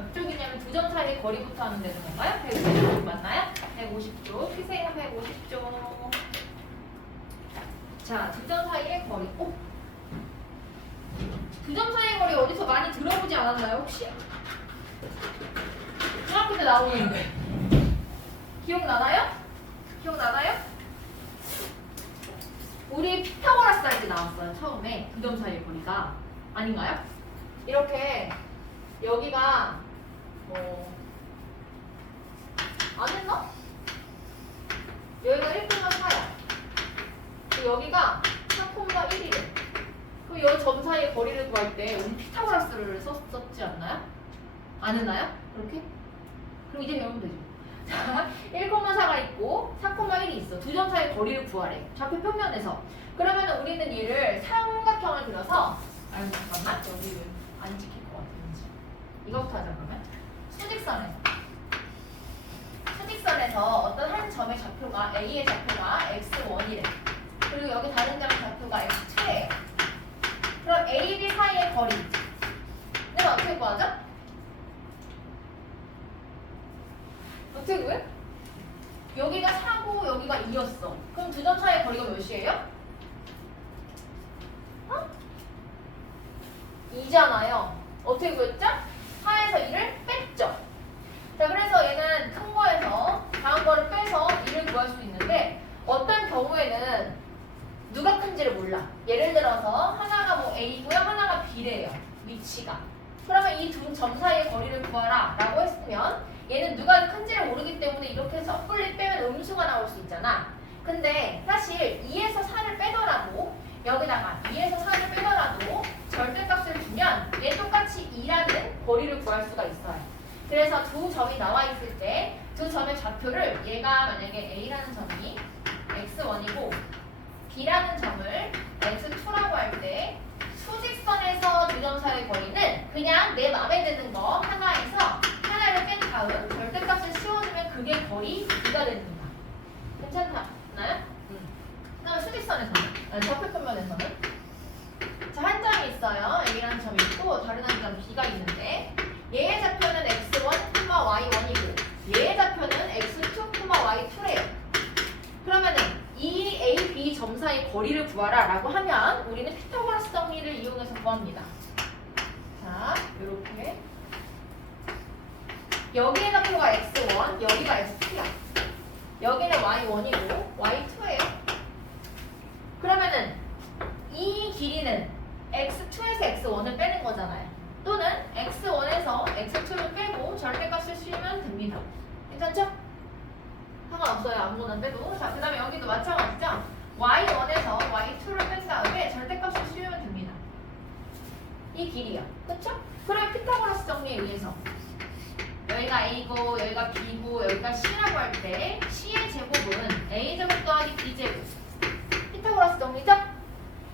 몇 쪽이냐면 두 점 사이의 거리부터 하면 되는 건가요? 150쪽 맞나요? 150쪽. 피세이는 150쪽. 자, 두 점 사이의 거리. 두 점 사이의 거리 어디서 많이 들어보지 않았나요, 혹시? 중학교 때 나오는데. 기억나나요? 기억나나요? 우리 피타고라스 할 때 나왔어요, 처음에. 두 점 사이의 거리가. 아닌가요? 이렇게 여기가 안 했나? 여기가 1,4야. 여기가 4,1이래. 그럼 이 점 사이의 거리를 구할 때 우리 피타고라스를 썼지 않나요? 안 했나요? 그렇게? 그럼 이제 배우면 되죠. 자, 1,4가 있고 4,1이 있어. 두 점 사이의 거리를 구하래. 좌표 평면에서. 그러면 우리는 얘를 삼각형을 그려서 잠깐만. 여기를 안 찍힐 것 같아. 왠지. 이거부터 하자 그러면. 수직선에서 어떤 한 점의 좌표가 A의 좌표가 x1이래. 그리고 여기 다른 점의 좌표가 x2예요. 그럼 A, B 사이의 거리. 내가 어떻게 구하죠? 어떻게 구해? 여기가 4고 여기가 2였어. 그럼 두 점 사이의 거리가 몇이에요? 2잖아요. 어떻게 구했죠? 4에서 2를 뺐죠. 자, 그래서 얘는 큰 거에서 다음 거를 빼서 2를 구할 수 있는데 어떤 경우에는 누가 큰지를 몰라. 예를 들어서 하나가 뭐 A고요, 하나가 B래요. 위치가. 그러면 이 두 점 사이의 거리를 구하라 라고 했으면 얘는 누가 큰지를 모르기 때문에 이렇게 해서 섣불리 빼면 음수가 나올 수 있잖아. 근데 사실 2에서 4를 빼더라도 여기다가 2에서 4를 빼더라도 절대값을 주면 얘 똑같이 2라는 거리를 구할 수가 있어요. 그래서 두 점이 나와 있을 때 두 점의 좌표를 얘가 만약에 A라는 점이 x1이고 B라는 점을 x2라고 할 때 수직선에서 두 점 사이의 거리는 그냥 내 마음에 드는 거 하나에서 하나를 뺀 다음 절대값을 씌워주면 그게 거리 B가 됩니다. 괜찮나요? 그 다음에 수직선에서는, 좌표평면에서는 자, 한 점이 있어요. A라는 점이 있고 다른 한 점 B가 있는데 얘의 좌표는 x1, y1이고 얘의 좌표는 x2, y2래요. 그러면은 이 A, B 점 사이의 거리를 구하라 라고 하면 우리는 피타고라스 정리를 이용해서 구합니다. 자, 이렇게 여기의 좌표가 x1, 여기가 x2야. 여기는 y1이고 y2예요. 그러면은 이 길이는 x2에서 x1을 빼는 거잖아요. 또는 x1에서 x2를 빼고 절대값을 씌우면 됩니다. 괜찮죠? 상관없어요. 아무거나 빼도. 자, 그 다음에 여기도 마찬가지죠? y1에서 y2를 뺀 다음에 절대값을 씌우면 됩니다. 이 길이요. 그쵸? 그러면 피타고라스 정리에 의해서 여기가 A고 여기가 B고 여기가 C라고 할 때 C의 제곱은 A제곱 더하기 B제곱. 피타고라스 정리죠?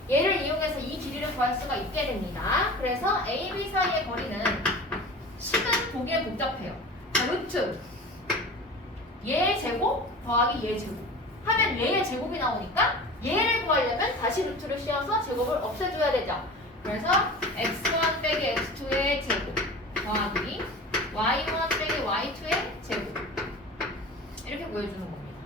얘를 이용해서 이 길이를 구할 수가 있게 됩니다. 그래서 A, B 사이의 거리는 식은 보기에 복잡해요. 자, 루트 얘의 제곱 더하기 얘의 제곱 하면 얘의 제곱이 나오니까 얘를 구하려면 다시 루트를 씌워서 제곱을 없애줘야 되죠. 그래서 x1 빼기 x2의 제곱 더하기 y1 빼기 y2의 제곱 이렇게 구해주는 겁니다.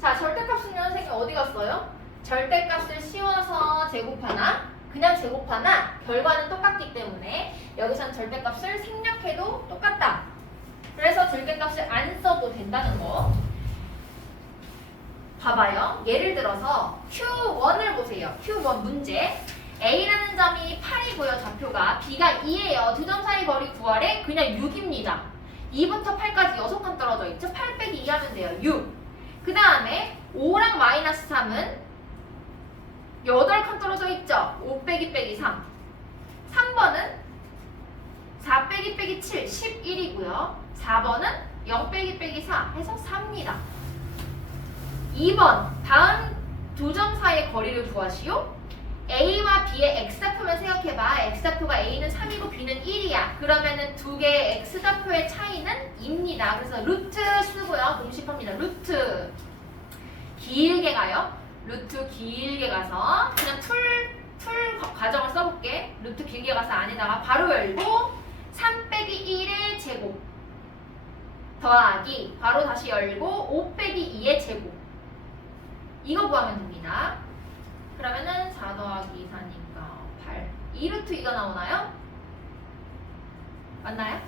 자, 절대값은 선생님 어디 갔어요? 절대값을 씌워서 제곱하나 그냥 제곱하나 결과는 똑같기 때문에 여기선 절대값을 생략해도 똑같다. 그래서 절대값을 안 써도 된다는 거. 봐봐요. 예를 들어서 Q1을 보세요. Q1 문제. A라는 점이 8이고요. 좌표가 B가 2예요. 두 점 사이 거리 구하래. 그냥 6입니다. 2부터 8까지 6칸 떨어져 있죠. 8 빼기 2 하면 돼요. 6. 그 다음에 5랑 마이너스 3은 8칸 떨어져 있죠. 5 빼기 빼기 3. 3번은 4 빼기 빼기 7, 11이고요. 4번은 0 빼기 빼기 4 해서 4입니다. 2번 다음 두 점 사이의 거리를 구하시오. A와 B의 X좌표만 생각해봐. X좌표가 A는 3이고 B는 1이야. 그러면은 두 개의 X좌표의 차이는 2입니다. 그래서 루트 쓰고요. 공식합니다. 루트 길게 가요. 루트 길게 가서 그냥 툴 과정을 써볼게. 루트 길게 가서 안에다가 바로 열고 3 빼기 1의 제곱 더하기 바로 다시 열고 5 빼기 2의 제곱 이거 구하면 됩니다. 그러면은 4 더하기 4니까 8 2루트 2가 나오나요? 맞나요?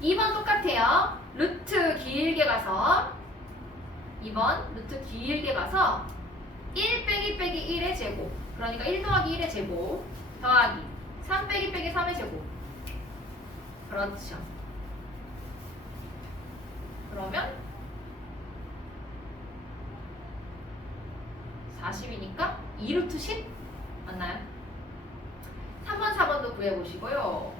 2번 똑같아요. 루트 길게 가서 2번 루트 길게 가서 1 빼기 빼기 1의 제곱 그러니까 1 더하기 1의 제곱 더하기 3 빼기 빼기 3의 제곱 그렇죠. 그러면 40이니까 2루트 10 맞나요? 3번 4번도 구해보시고요.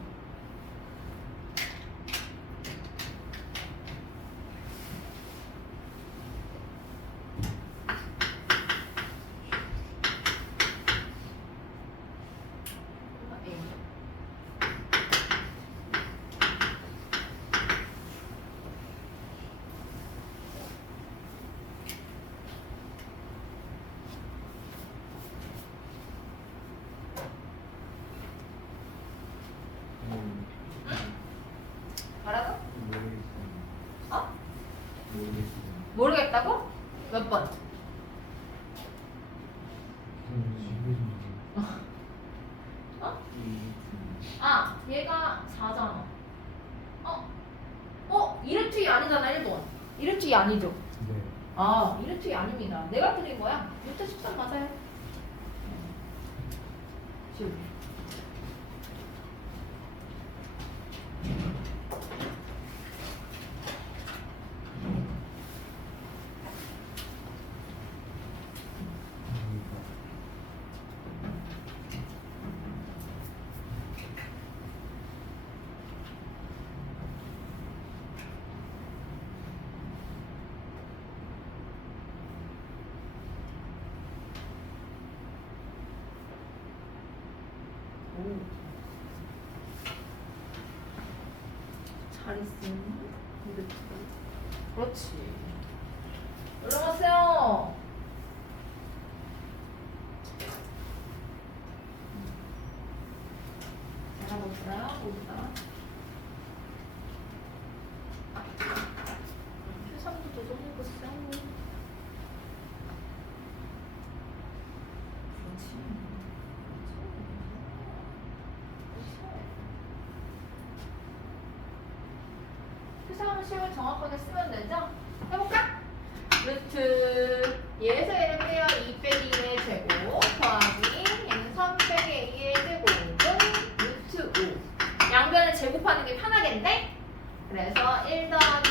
뭐라고? 어? 모르겠다고? 몇 번? 어? 아, 얘가 4잖아. 이루트 2 아니잖아, 1번. 이루트 2 아니죠? 네. 아, 이루트 2 아닙니다. 내가 틀린 거야. 루트 13 맞아요. 지우개. 잘했음. 그렇지. 올라가세요. 잘하고있어요. 모두다. 표상도 조정해보세요. 그렇지. 표상식을 정확하게 쓰면 되죠? 해볼까? 루트 얘에서 얘를 빼요. 2 빼기 2의 제곱 더하기 얘는 3 빼기 2의 제곱은 루트 5 양변을 제곱하는 게 편하겠네? 그래서 1 더하기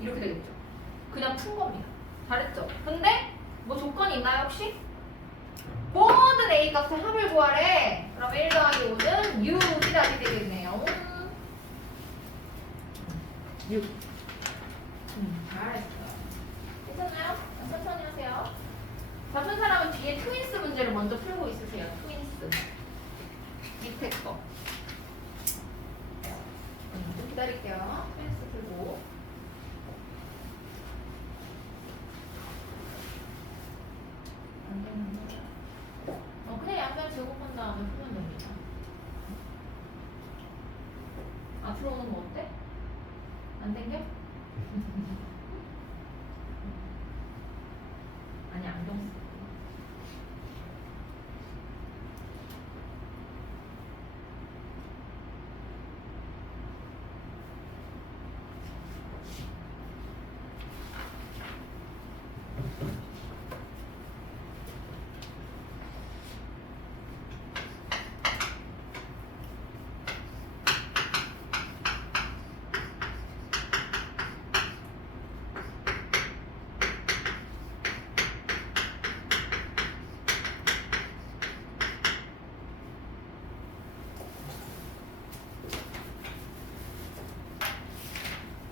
이렇게 되겠죠. 그냥 푼 겁니다. 잘했죠? 근데 뭐 조건이 있나요 혹시? 모든 A 값의 합을 구하래. 그럼 1 더하기 5는 6이라게 되겠네요. 6. 잘했어요. 괜찮나요? 천천히 하세요. 잡은 사람은 뒤에 트윈스 문제를 먼저 풀고 있으세요. 트윈스. 밑에 거. 좀 기다릴게요. 트윈스 풀고. 안 되는데. 그냥 양변 제곱한 다음에 풀면 됩니다. 앞으로 오는 거 어때? 안 당겨? 아니 안경 쓰.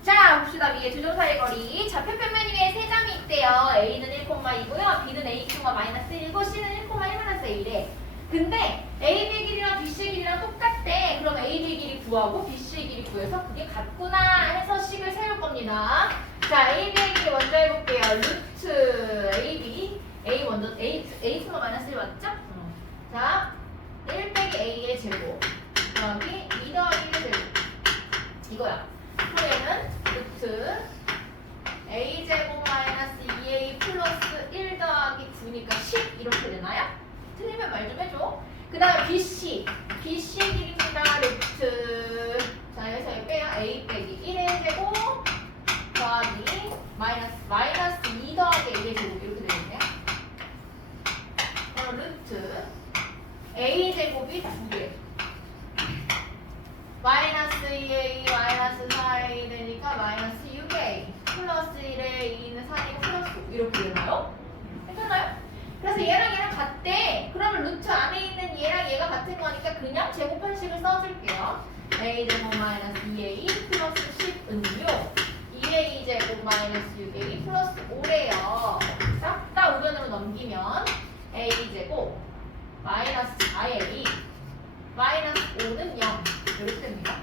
자, 봅시다. 위에 두 점 사이의 거리. 좌표 평면 위에 세 점이 있대요. A는 1,2고요. B는 A, 마이너스 1이고 C는 1,1-1에 근데 AB의 길이랑 BC의 길이랑 똑같대. 그럼 AB의 길이 구하고 BC의 길이 구해서 그게 같구나 해서 식을 세울 겁니다. 자, AB의 길이 먼저 해볼게요. 루트 AB. A 먼저, A 플러 마이너스 1 맞죠? 자, 1 빼기 A의 제곱. 더하기 2 더하기 1의 제곱. 이거야. 그럼 얘는 루트 A제곱 마이너스 2A 플러스 1 더하기 9니까 10 이렇게 되나요? 틀리면 말 좀 해줘. 그 다음에 BC. BC의 길이입니다. 루트. 자, 여기서 여기 빼요. A 빼기 1의 제곱. 더하기 마이너스 2 더하기 A의 제곱. 이렇게 되겠네요. 그럼 루트. A 제곱이 2개. 마이너스 2A 마이너스 4A 되니까 마이너스 6A. 플러스 1에 2는 4이고 플러스 5. 이렇게 되나요? 괜찮나요? 그래서 얘랑 얘랑 같대. 그러면 루트 안에 있는 얘랑 얘가 같은 거니까 그냥 제곱한 식을 써줄게요. A 제곱 마이너스 2A 플러스 10은요. 2A 제곱 마이너스 6A 플러스 5래요. 싹 다 우변으로 넘기면 A 제곱 마이너스 4A 마이너스 5는 0 이렇게 됩니다.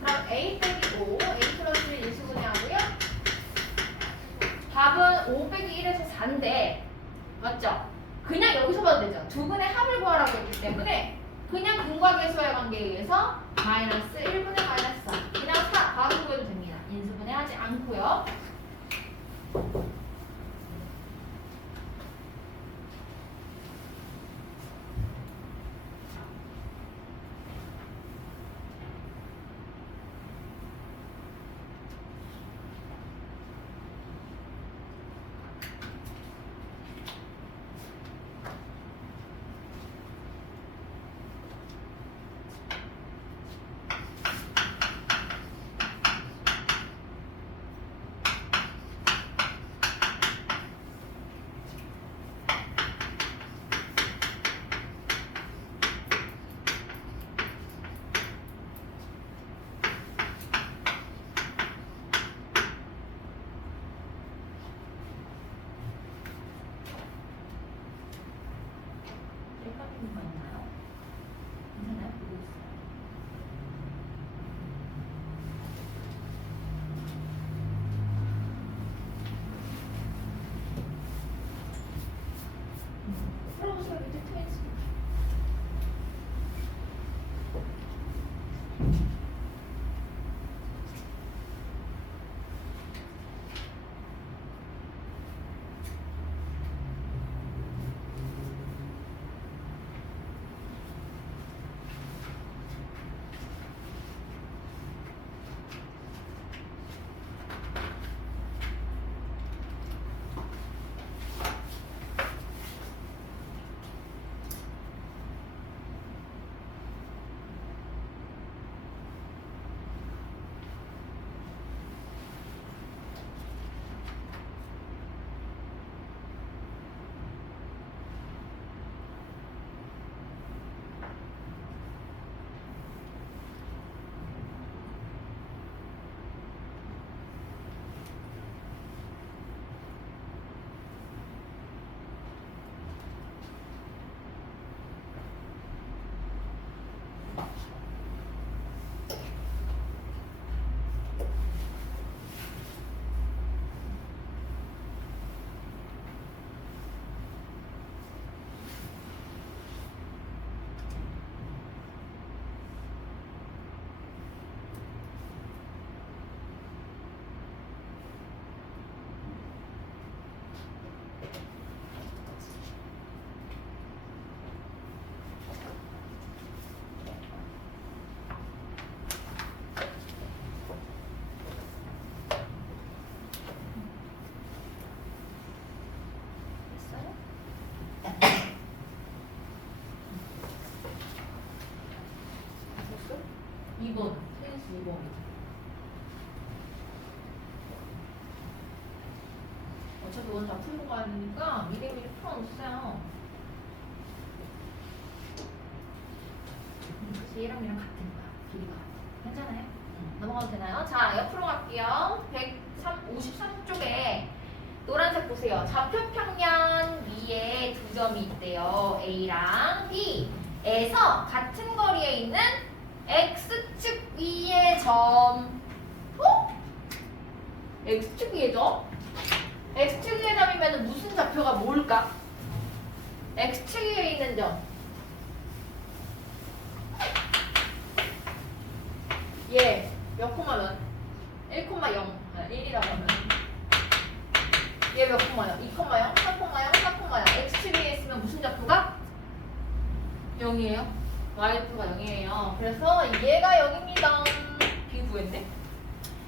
그럼 A 빼기 5, A 플러스 1 인수분해하고요. 답은 5 빼기 1에서 4인데 맞죠? 그냥 여기서 봐도 되죠. 두 분의 합을 구하라고 했기 때문에 그냥 근과 계수의 관계에 의해서 마이너스 1분의 마이너스 4 그냥 4 바로 구해도 됩니다. 인수분해하지 않고요. 헷갈리는 거 있나요? 괜찮아요? 보고 있어요. 풀어보세요. 밑에 트윈스. 됐어요? 2번, 트윈스 2번. 어차피 오늘 다 풀고 가야 되니까 미리미리 풀어놓으세요. 그래서 얘랑 얘랑 같은 거야, 길이가. 괜찮아요? 넘어가도 되나요? 자, 옆으로 갈게요. 53쪽에 노란색 보세요. 좌표 평면 위에 두 점이 있대요. A랑 B에서 같은 거리에 있는 X축 위의 점. 어? X축 위의 점? X축 위의 점이면 무슨 좌표가 뭘까? X축 위에 있는 점. 얘 몇 콤마면? 1,0. 1이라고 하면 얘 몇 콤마야? 2,0, 3,0, 4,0. X축 위에 있으면 무슨 좌표가? 0이에요. Y좌표가 0이에요. 그래서 얘가 0입니다. B 구했네.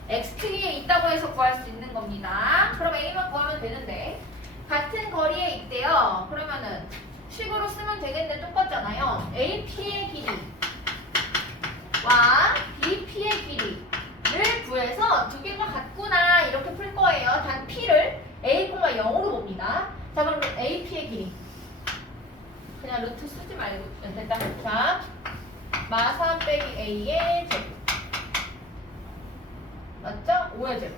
X축 위에 있다고 해서 구할 수 있는 겁니다. 그럼 A만 구하면 되는데 같은 거리에 있대요. 그러면은 식으로 쓰면 되겠네. 똑같잖아요. AP의 길이와 BP의 길이를 구해서 두 개가 같구나 이렇게 풀 거예요. 단 P를 A, 0으로 봅니다. 자 그럼 AP의 길이 그냥 루트 쓰지 말고 됐다. 자 마3 빼기 A의 제곱 맞죠? 5의 제곱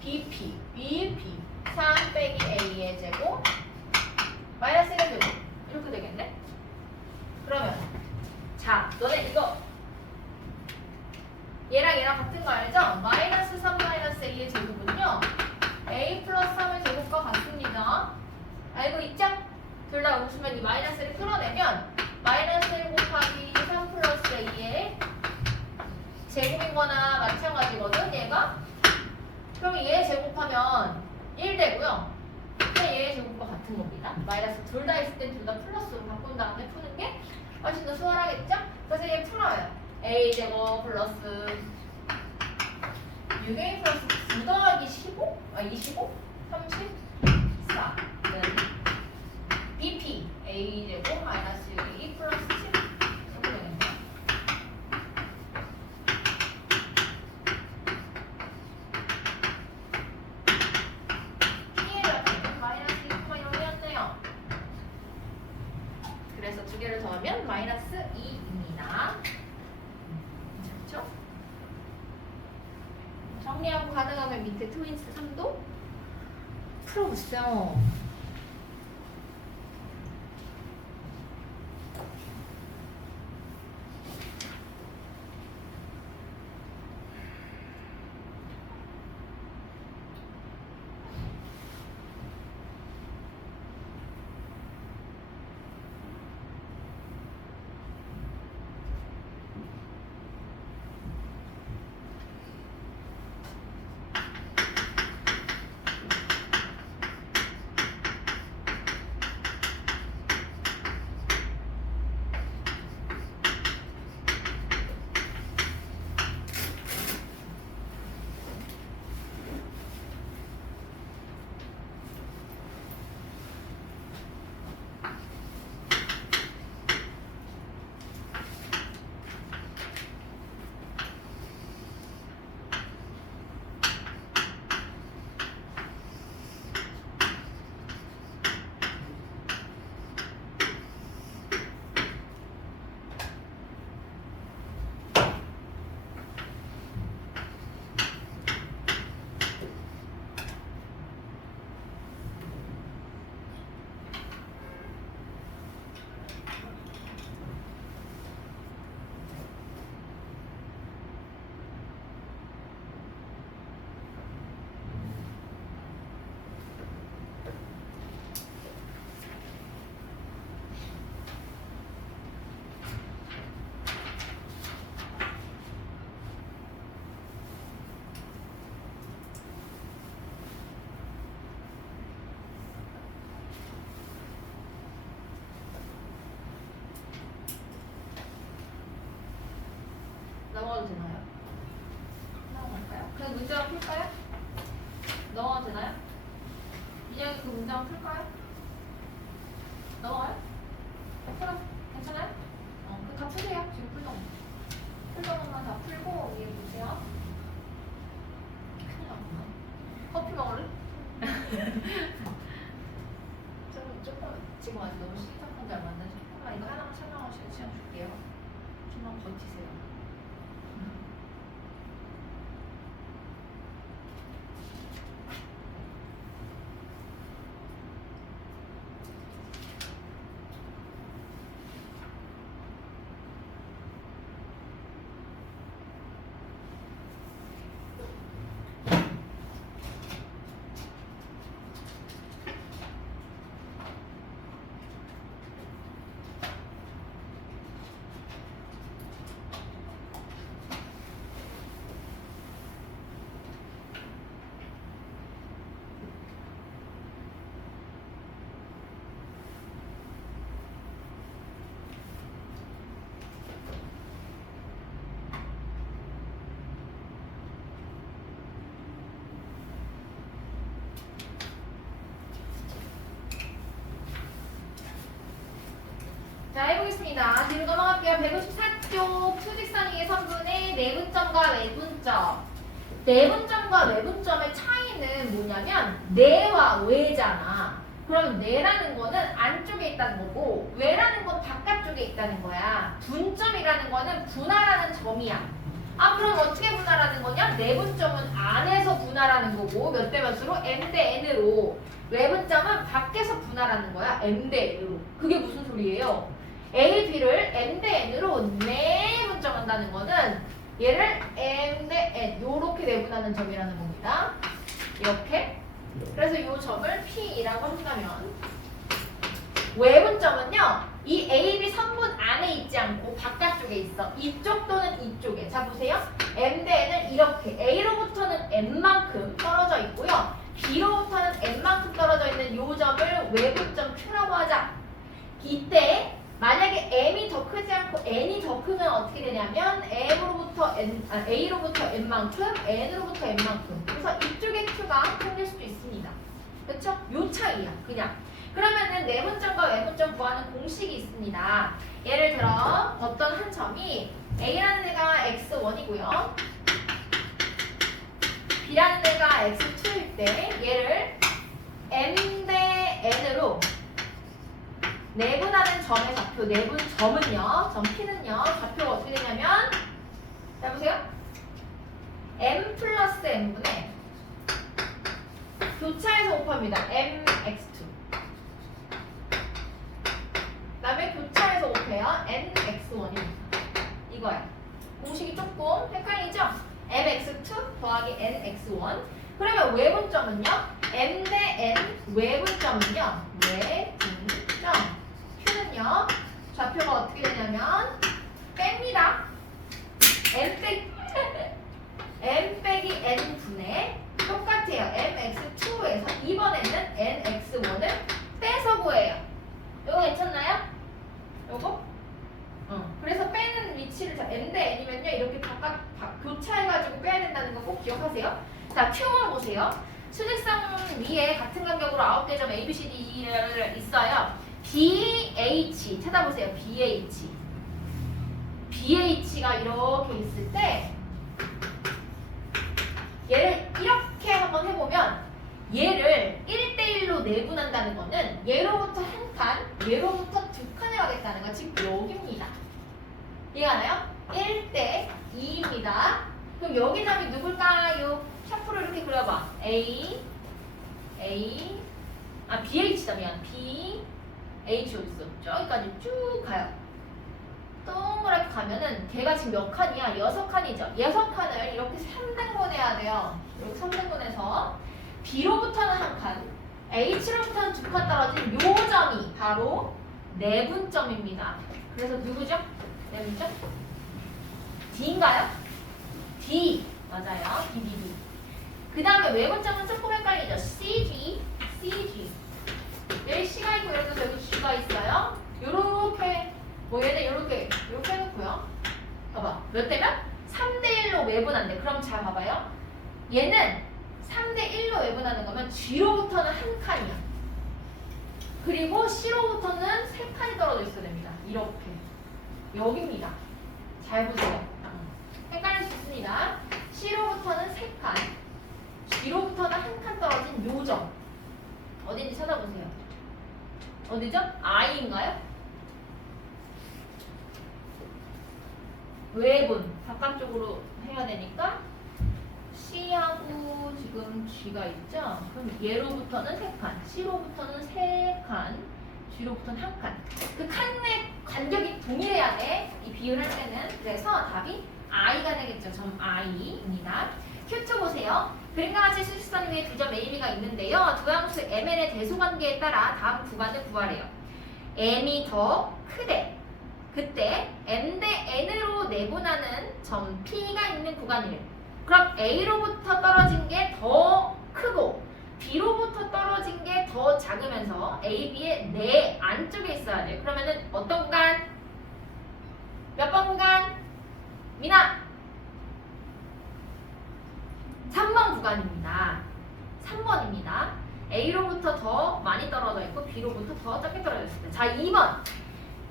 BP 3 빼기 A의 제곱 마이너스 1의 제곱 이렇게 되겠네? 그러면 자 너네 이거 얘랑 같은 거 알죠? 마이너스 3 마이너스 A의 제곱은요 A 플러스 3의 제곱과 같습니다. 알고 있죠? 둘 다 웃으면 이 마이너스를 끌어내면 마이너스 1 곱하기 3 플러스 A의 제곱인 거나 마찬가지거든 얘가. 그러면 얘 제곱하면 1 되고요. 그냥 얘의 제곱과 같은 겁니다. 마이너스 둘 다 있을 땐 둘 다 플러스로 바꾼 다음에 푸는 게 훨씬 더 수월하겠죠? 그래서 얘 풀어요. A 제곱 플러스 6A 플러스 9 더하기 15? 25? 34는 BP A 제곱 마이너스 6A 플러스 7 이렇게 되는 거야. P의 좌표는 마이너스 2,0이었네요. 그래서 두 개를 더하면 마이너스 2입니다. 괜찮죠? 정리하고 가능하면 밑에 트윈스 3도 풀어보세요. 넘어가도 되나요? 넘어갈까요? 그냥 문제만 풀까요? 넘어가도 되나요? 민영이 그 문제만 풀까요? 넘어가요? 풀어? 괜찮아요? 그럼 다 푸세요. 지금 풀던 거. 풀던 것만 다 풀고 위에 보세요. 큰일 났구나. 커피 먹을래? 조금 지금 아직 너무 시작한 지 얼마 안 돼서 조금만 이거 하나만 설명하시고 시간 줄게요. 좀만 버티세요. 자, 해보겠습니다. 뒤로 넘어갈게요. 154쪽 수직선 위의 선분의 내분점과 외분점. 내분점과 외분점의 차이는 뭐냐면 내와 외잖아. 그럼 내라는 거는 안쪽에 있다는 거고 외라는 건 바깥쪽에 있다는 거야. 분점이라는 거는 분할하는 점이야. 아, 그럼 어떻게 분할하는 거냐? 내분점은 안에서 분할하는 거고 몇 대 몇으로? m 대 n으로. 외분점은 밖에서 분할하는 거야. m 대 n으로. 그게 무슨 소리예요? a, b를 m 대 n으로 내분점한다는 거는 얘를 m 대 n 요렇게 내분하는 점이라는 겁니다. 이렇게. 그래서 이 점을 P라고 한다면 외분점은요 이 AB 선분 안에 있지 않고 바깥쪽에 있어. 이쪽 또는 이쪽에. 자 보세요. M 대 N은 이렇게 A로부터는 N만큼 떨어져 있고요. B로부터는 N만큼 떨어져 있는 이 점을 외분점 Q라고 하자. 이때 만약에 M이 더 크지 않고 N이 더 크면 어떻게 되냐면 A로부터 N만큼 N으로부터 N만큼. 그래서 이쪽에 Q가 생길 수도 있습니다. 그렇죠? 요 차이야 그냥. 그러면은 내분점과 외분점 구하는 공식이 있습니다. 예를 들어 어떤 한 점이 A라는 애가 x1이고요 B라는 애가 x2일 때 얘를 M 대 N으로 내분하는 점의 좌표, 내분 점은요, 점 P는요, 좌표가 어떻게 되냐면, 자 보세요. M 플러스 N분의 교차해서 곱합니다. MX2. 그 다음에 교차해서 곱해요. NX1입니다. 이거야. 공식이 조금 헷갈리죠? MX2 더하기 NX1. 그러면 외분점은요, M 대 N 외분점은요, 외분점. Q는요, 좌표가 어떻게 되냐면 뺍니다. M 빼기 N 분의 똑같아요. MX2에서 이번에는 NX1을 빼서 구해요. 이거 괜찮나요? 요거? 그래서 빼는 위치를 M 대 N이면요 이렇게 교차해가지고 빼야 된다는 거 꼭 기억하세요. 자, Q1 보세요. 수직선 위에 같은 간격으로 9개 점 A, B, C, D를 있어요. BH 찾아보세요. BH가 이렇게 있을 때 얘를 이렇게 한번 해보면 얘를 1대1로 내분한다는 거는 얘로부터 한 칸, 얘로부터 두 칸에 가겠다는 거 지금 여기입니다. 이해가나요? 1대 2입니다. 그럼 여기 점이 누굴까요? 샤프로 이렇게 그려봐. BH점이야. B H 여기 있어. 저기까지 쭉 가요. 동그랗게 가면은 걔가 지금 몇 칸이야? 6칸이죠. 6칸을 이렇게 3등분 해야 돼요. 이렇게 3등분해서 B로부터는 한 칸, H로부터는 두 칸 떨어진 요 점이 바로 내분점입니다. 그래서 누구죠? 내분점? D인가요? D. 맞아요. D. 그 다음에 외분점은 조금 헷갈리죠. CG. 여기 C가 있고 예를 들어서 여기 G가 있어요. 요렇게 얘는 요렇게 해놓고요. 봐봐. 몇 대면? 3대1로 외분한대. 그럼 잘 봐봐요. 얘는 3대1로 외분하는 거면 G로부터는 한 칸이야. 그리고 C로부터는 세 칸이 떨어져 있어야 됩니다. 이렇게. 여기입니다. 잘 보세요. 헷갈릴 수 있습니다. C로부터는 세 칸, G로부터는 한 칸 떨어진 요 점. 어딘지 찾아보세요. 어디죠? I인가요? 외분 바깥쪽으로 해야 되니까 C하고 지금 G가 있죠? 그럼 얘로부터는 3칸, C로부터는 3칸, G로부터는 1칸. 그 칸의 간격이 동일해야 돼. 이 비율할 때는. 그래서 답이 I가 되겠죠. 점 I입니다. Q2 보세요. 그림과 같이 수직선 위에 두 점 A, B가 있는데요. 두 함수 MN의 대소관계에 따라 다음 구간을 구하래요. M이 더 크대. 그때 M 대 N으로 내분하는 점 P가 있는 구간이래. 그럼 A로부터 떨어진 게 더 크고 B로부터 떨어진 게 더 작으면서 A, B의 내 안쪽에 있어야 돼. 그러면은 어떤 구간? 몇 번 구간? 미나! 3번 구간입니다. 3번입니다. A로부터 더 많이 떨어져 있고 B로부터 더 작게 떨어져 있을 때. 자, 2번.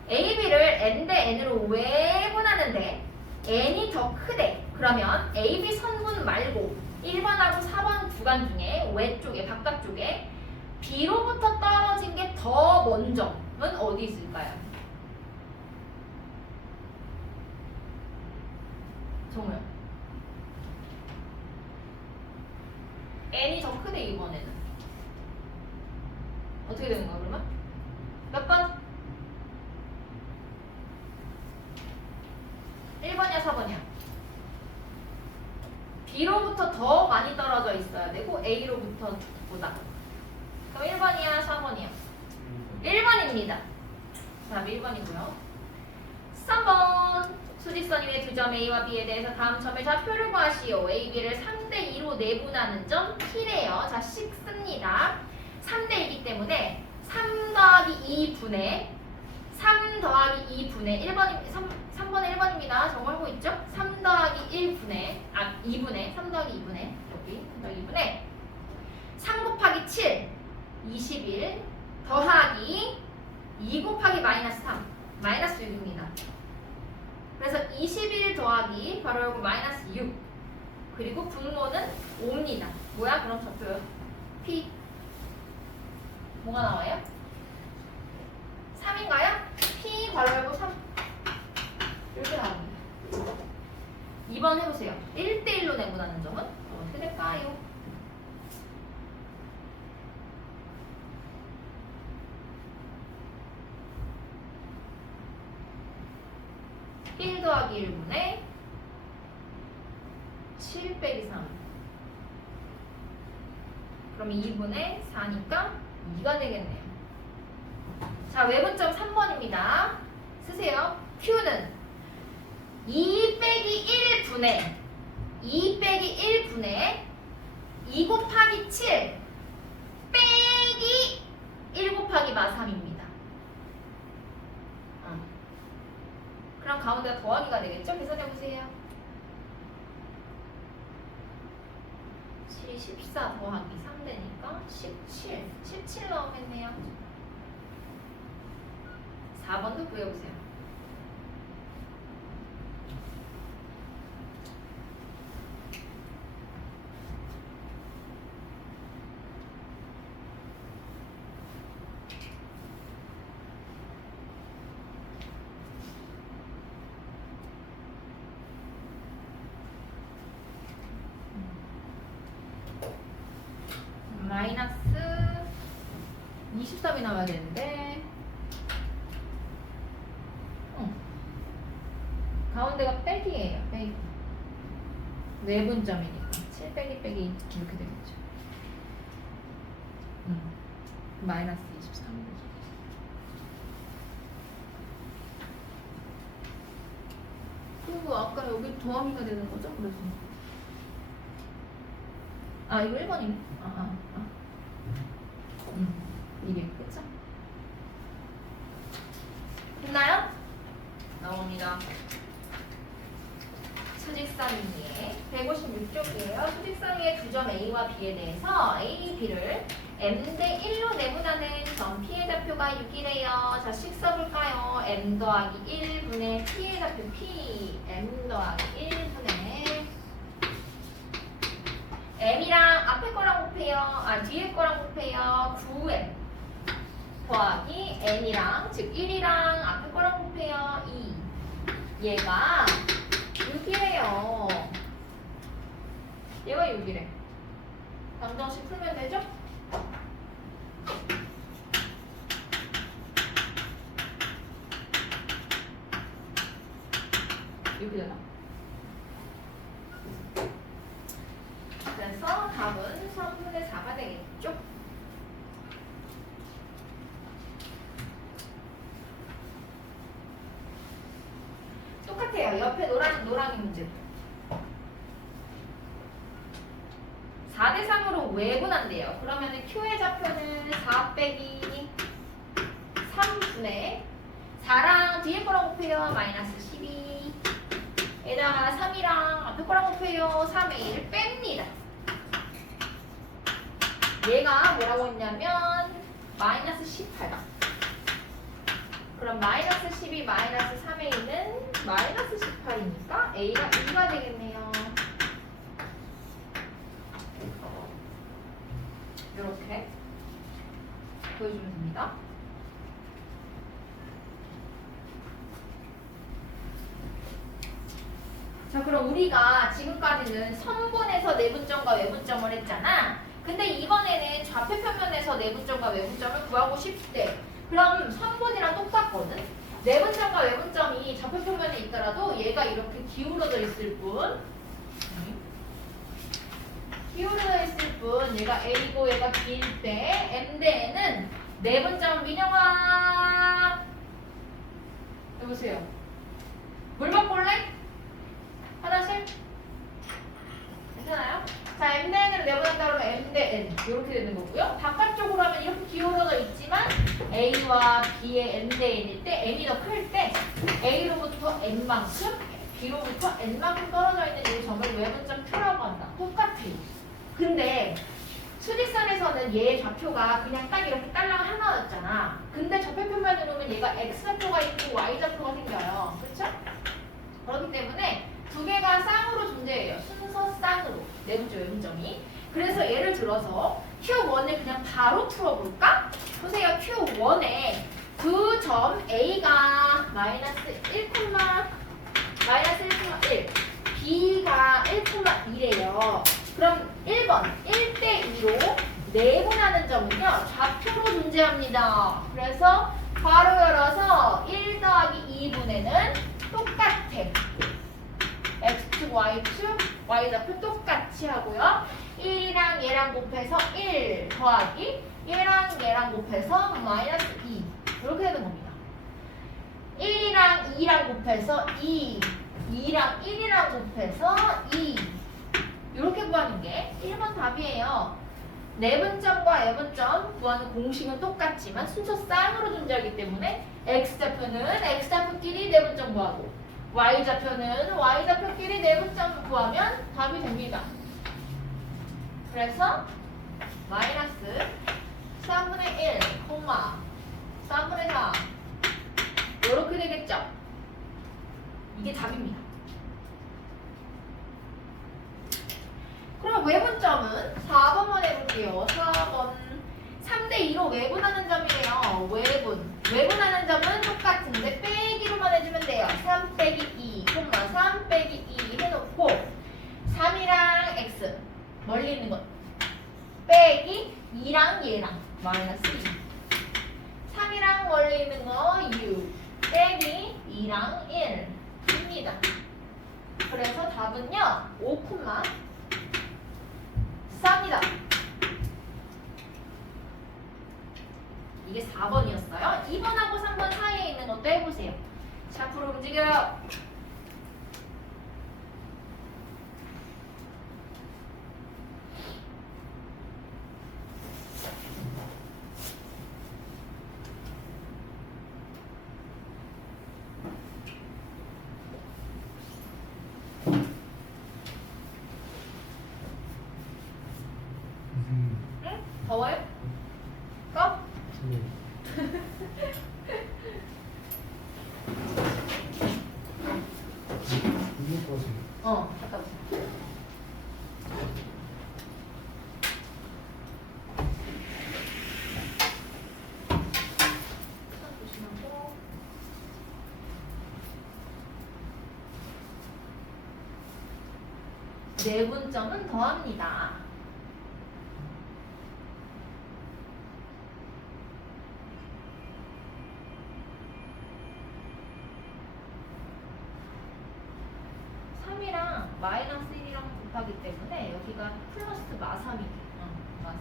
A, B를 n 대 n으로 외분하는데 n이 더 크대. 그러면 A, B 선분 말고 1번하고 4번 구간 중에 외쪽에 바깥쪽에 B로부터 떨어진 게 더 먼저는 어디 있을까요? 정우요. n이 더 크대 이번에는. 어떻게 되는 거야 그러면? 몇 번? 1번이야 4번이야? B로부터 더 많이 떨어져 있어야 되고 A로부터 보다. 그럼 1번이야 4번이야? 1번입니다. 자, 1번이고요. 3번 수직선 위의 두 점 A와 B에 대해서 다음 점의 좌표를 구하시오. A, B를 3대 2로 내분하는 점 P래요. 자, 식습니다. 3대 2이기 때문에 3 더하기 2분의 3 더하기 2분의 3번에 1번입니다. 정하고 있죠? 3 더하기 2분의 3 더하기 2분의 여기 3 더하기 2분의 3 곱하기 7 21 더하기 2 곱하기 마이너스 3 마이너스 6입니다. 그래서 21 더하기 바로 요거 마이너스 6 그리고 분모는 5입니다. 뭐야? 그럼 좌표요. P 뭐가 나와요? 3인가요? P 괄호 열고 3 이렇게 나옵니다. 2번 해보세요. 1대1로 내분하는 점은 어떻게 될까요? (1 더하기 1분의 7 빼기 3) 그럼 2분의 4니까 2가 되겠네요. 자, 외분점 3번입니다. 쓰세요. Q는 2 빼기 1분의 2 빼기 1분의 2 곱하기 7 빼기 1 곱하기 마3입니다. 그럼 가운데가 더하기가 되겠죠? 계산해보세요. 7이 14 더하기 3 되니까 17 나오겠네요. 4번도 구해보세요. 마이너스 23이 나와야 되는데 가운데가 빼기예요. 빼기. 내분점이니까 7 빼기 빼기 이렇게 되겠죠. 마이너스 23이죠. 그리고 아까 여기 더하기가 되는 거죠? 그래서 이거 1번이네. 이게 그쵸? 됐나요? 나옵니다. 수직선 위에 156쪽이에요. 수직선 위에 두 점 A와 B에 대해서 A, B를 M 대 1로 내분하는 점 P의 좌표가 6이래요. 자, 식 써볼까요? M 더하기 1분의 P의 좌표 P M 더하기 1분의 M이랑 앞에 거랑 곱해요. 뒤에 거랑 곱해요. 9M 더하기 N이랑 즉 1이랑 앞에 거랑 곱해요. 2 얘가 6이래요. 얘가 6이래. 감정식 풀면 되죠? 이렇게 되나? 그래서 답은 3분의 4가 되겠죠? 똑같아요. 옆에 노랑이 문제도. 4대 3으로 외분한대요. 그러면은 Q의 좌표는 4 빼기 3분의 4랑 뒤에 거랑 곱해요. 마이너스 12 에다가 3이랑 앞에 거랑 곱해요. 3의 1을 뺍니다. 얘가 뭐라고 했냐면 마이너스 18 그럼 마이너스 12 마이너스 3a는 마이너스 18이니까 a가 2가 되겠네요. 이렇게 보여주면 됩니다. 자, 그럼 우리가 지금까지는 선분에서 내분점과 외분점을 했잖아. 근데 이번에는 좌표평면에서 내분점과 외분점을 구하고 싶대. 그럼 선분이랑 똑같거든. 내분점과 외분점이 좌표평면에 있더라도 얘가 이렇게 기울어져 있을 뿐, 기울어져 있을 뿐, 얘가 A고 얘가 B일 때 M 대 N은 내분점. 민영아 여보세요, 물 먹고 올래? 화장실? 괜찮아요? 자, M 대 N으로 내보낸다 그러면 M 대 N 이렇게 되는 거고요. 바깥쪽으로 하면 이렇게 기울어져 있지만 A와 B의 N 대 N일 때 N이 더 클 때 A로부터 N만큼, B로부터 N만큼 떨어져 있는 이 점을 외분점 Q라고 한다. 똑같아요. 근데 수직선에서는 얘의 좌표가 그냥 딱 이렇게 딸랑 하나였잖아. 근데 좌표표면으로 오면 얘가 X좌표가 있고 Y좌표가 생겨요. 그렇죠? 그렇기 때문에 두 개가 쌍으로 존재해요. 순서 쌍으로. 내분점, 외분점이. 그래서 예를 들어서 Q1을 그냥 바로 풀어볼까? 보세요. Q1에 두 점 A가 마이너스 1, 마이너스 1,1, B가 1,1이에요. 그럼 1번 1대2로 내분하는 점은요, 좌표로 존재합니다. 그래서 괄호 열어서 1 더하기 2분의는 똑같아. X축, Y축, Y좌표 똑같이 하고요. 1이랑 얘랑 곱해서 1 더하기 얘랑 얘랑 곱해서 마이너스 2 이렇게 되는 겁니다. 1이랑 2랑 곱해서 2, 2랑 1이랑 곱해서 2 이렇게 구하는 게 1번 답이에요. 내분점과 외분점 구하는 공식은 똑같지만 순서 쌍으로 존재하기 때문에 X좌표는 X좌표끼리 내분점 구하고 Y좌표는 Y좌표끼리 내분점 구하면 답이 됩니다. 그래서 마이너스 3분의 1, 3분의 4 이렇게 되겠죠? 이게 답입니다. 그럼 외분점은 4번만 해볼게요. 4번 3대2로 외분하는 점이에요. 외분하는 점은 똑같은데 빼기로만 해주면 돼요. 3 빼기 2, 3 빼기 2 해놓고 3이랑 x 멀리 있는 것 빼기 2랑 얘랑 마이너스 2, 3이랑 멀리 있는 거 6 빼기 2랑 1입니다. 그래서 답은요 5,4입니다. 이게 4번이었어요. 2번하고 3번 사이에 있는 것도 해보세요. 샤프로 움직여요. 응? 더워요? 꺼? 갔다 오세요. 조심하고. 내분점은 더합니다. 마이너스 1이랑 곱하기 때문에 여기가 플러스 마3이지. 마3.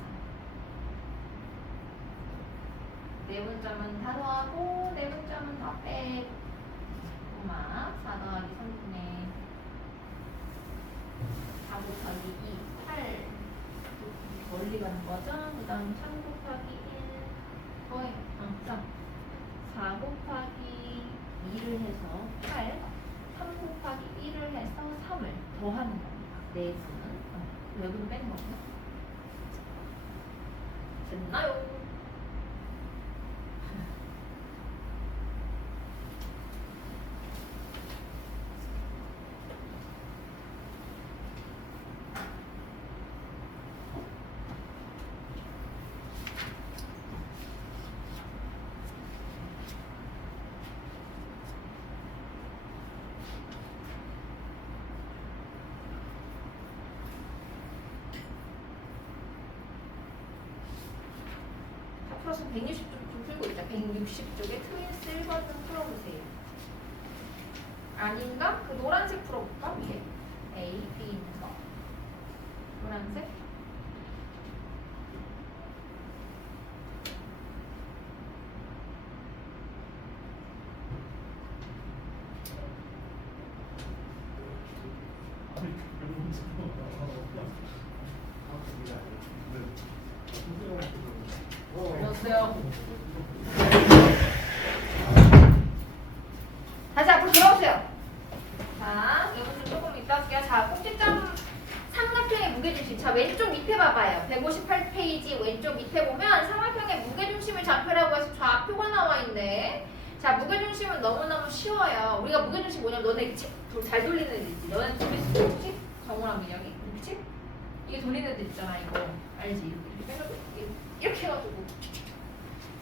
내분점은 다 더하고 내분점은 다 빼고 4 더하기 3분의 4 곱하기 2, 8 멀리 가는 거죠. 그 다음 3 곱하기 1 더해 4 곱하기 2를 해서 8 3 곱하기 1을 해서 3을 더하는 겁니다. 내분은 외분은 빼는 거고요. 됐나요? 지금 160쪽 좀 풀고 있다. 160쪽에 트윈스 1번 좀 풀어보세요. 아닌가? 그 노란색 풀어볼까? 위에 A, B 있는 거 노란색. 넣었어요. 다시 앞으로 돌아오세요. 자, 이것도 조금 이따 할게요. 자, 꼭지점 삼각형의 무게중심. 자, 왼쪽 밑에 봐봐요. 158페이지 왼쪽 밑에 보면 삼각형의 무게중심을 잡으라고 해서 좌표가 나와 있네. 자, 무게중심은 너무너무 쉬워요. 우리가 무게중심 뭐냐면 너네 잘 돌리는 애들 있지. 너네 돌릴 수 있지? 정우랑 민혁이. 그렇지? 이게 돌리는 애들 있잖아. 이거 알지? 이렇게 해가지고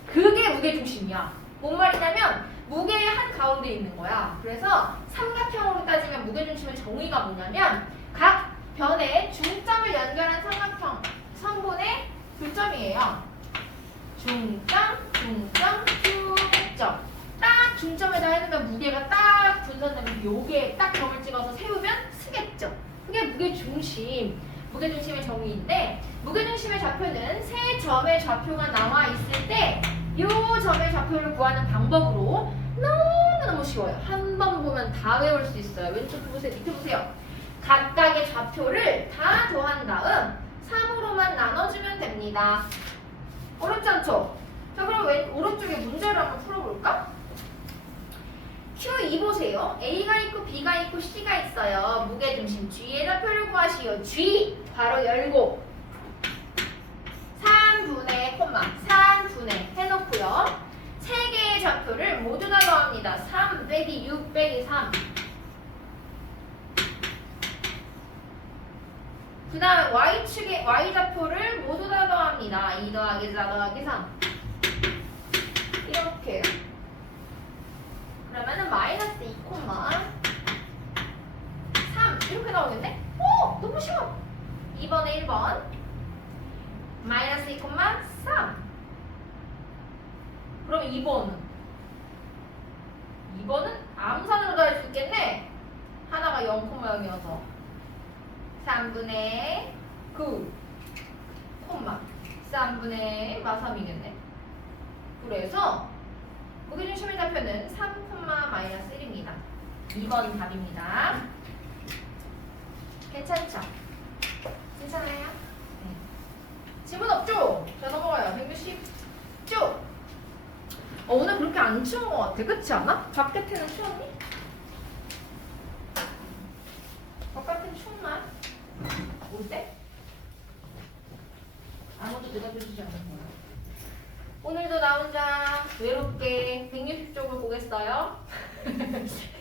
그게 무게중심이야. 뭔 말이냐면 무게의 한 가운데 있는 거야. 그래서 삼각형으로 따지면 무게중심의 정의가 뭐냐면 각 변의 중점을 연결한 삼각형 선분의 교점이에요. 중점, 중점, 중점. 딱 중점에다 해놓으면 무게가 딱 분산되면 요게 딱 점을 찍어서 세우면 쓰겠죠. 그게 무게중심. 무게중심의 정의인데 무게중심의 좌표는 세 점의 좌표가 나와 있을 때 요 점의 좌표를 구하는 방법으로 너무너무 쉬워요. 한 번 보면 다 외울 수 있어요. 왼쪽 보세요. 밑에 보세요. 각각의 좌표를 다 더한 다음 3으로만 나눠주면 됩니다. 어렵지 않죠? 자, 그럼 오른쪽에 문제를 한번 풀어볼까? Q2 보세요. A가 있고 B가 있고 C가 있어요. 무게중심 G의 좌표를 구하시오. G 바로 열고 3분의 콤마 3분의 해놓고요. 세 개의 좌표를 모두 다 더합니다. 3 빼기 6 빼기 3. 그 다음에 Y축의 Y좌표를 모두 다 더합니다. 2 더하기 4 더하기 3. 이렇게요. 그러면은 마이너스 2 콤마 3 이렇게 나오겠네? 오! 너무 쉬워! 2번에 1번 마이너스 2 콤마 3. 그럼 2번은 암산으로 다 할 수 있겠네? 하나가 0,0이어서 3분의 9 콤마 3분의 마3이겠네. 그래서 무게중심의 좌표는 3, 마이너스 1입니다. 2번 답입니다. 괜찮죠? 괜찮아요? 네. 질문 없죠? 자, 넘어가요. 160쪽. 오늘 그렇게 안 추운 것 같아. 그렇지 않아? 바깥에는 추웠니? 바깥에는 추웠나? 올 때? 아무도 대답해주지 않는 거야. 오늘도 나 혼자 외롭게 160쪽을 보겠어요.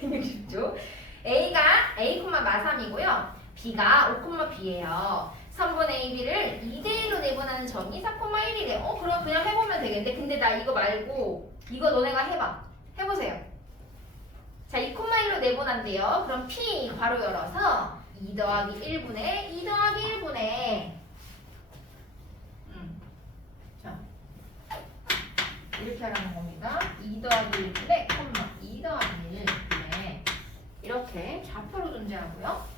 160쪽. A가 A, 마3이고요. B가 5, B예요. 선분 A, B를 2대1로 내분하는 점이 4, 1이래. 그럼 그냥 해보면 되겠는데. 근데 나 이거 말고 이거 너네가 해봐. 해보세요. 자, 2, 1로 내분한대요. 그럼 P 괄호 열어서 2 더하기 1분의 2 더하기 1분의 자, 이렇게 하라는 겁니다. 2 더하기 1분의 2 더하기 1분의 이렇게 좌표로 존재하고요.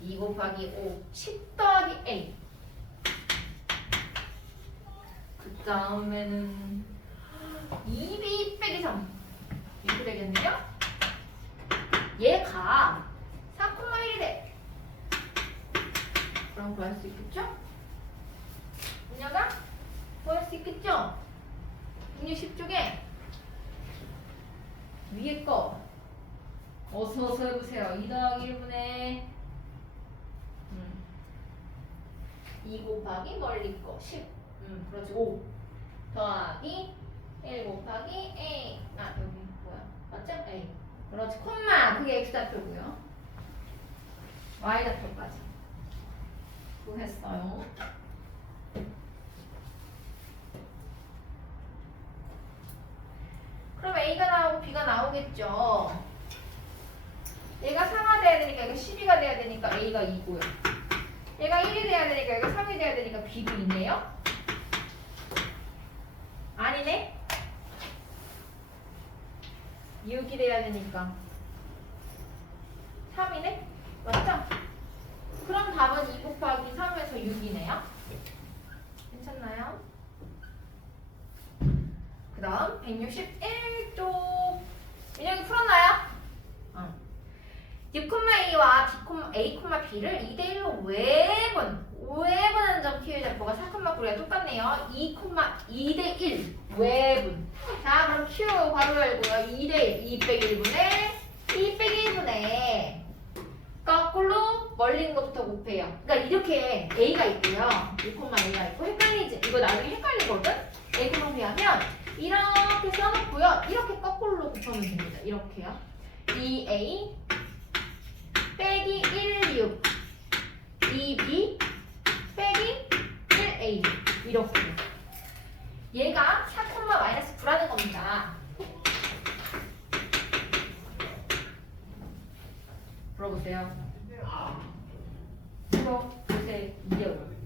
2 곱하기 5, 10 더하기 A. 그 다음에는 2B 빼기 3. 이렇게 되겠네요. 얘가 4, 1이래. 그럼 구할 수 있겠죠? 은혁아? 구할 수 있겠죠? 160쪽에 위에 거 어서 해보세요. 2 더하기 1분의 2 곱하기 멀리 거 10. 그렇지. 5 더하기 1 곱하기 A. 여기 뭐야? 맞죠? A. 그렇지. 콤마. 그게 X좌표고요. Y좌표까지. 구했어요. 그럼 A가 나오고 B가 나오겠죠. 얘가 4가 돼야 되니까 얘가 12가 돼야 되니까 A가 2고요. 얘가 1이 돼야 되니까 얘가 3이 돼야 되니까 B도 있네요. 아니네. 6이 돼야 되니까 3이네? 맞죠? 그럼 답은 2 곱하기 3에서 6이네요. 괜찮나요? 그 다음 161쪽 민혁이 풀었나요? 6,A와 A, B를 2대1로 외분하는 점 Q의 제곱가 4,9가 똑같네요. 2,2대1 외분. 자 그럼 Q 괄호 열고요. 2대1 2 빼기 1분의 2 빼기 1분의 거꾸로 멀리 있는 것부터 곱해요. 그러니까 이렇게 A가 있고요. 6,A가 있고 헷갈리지? 이거 나중에 헷갈리거든? A 구성비하면 이렇게 써놓고요. 이렇게 거꾸로 곱하면 됩니다. 이렇게요. 2A 빼기 16 2B 빼기 1A 이렇게 얘가 4, 마이너스 9라는 겁니다. 물어보세요. 물어보세요.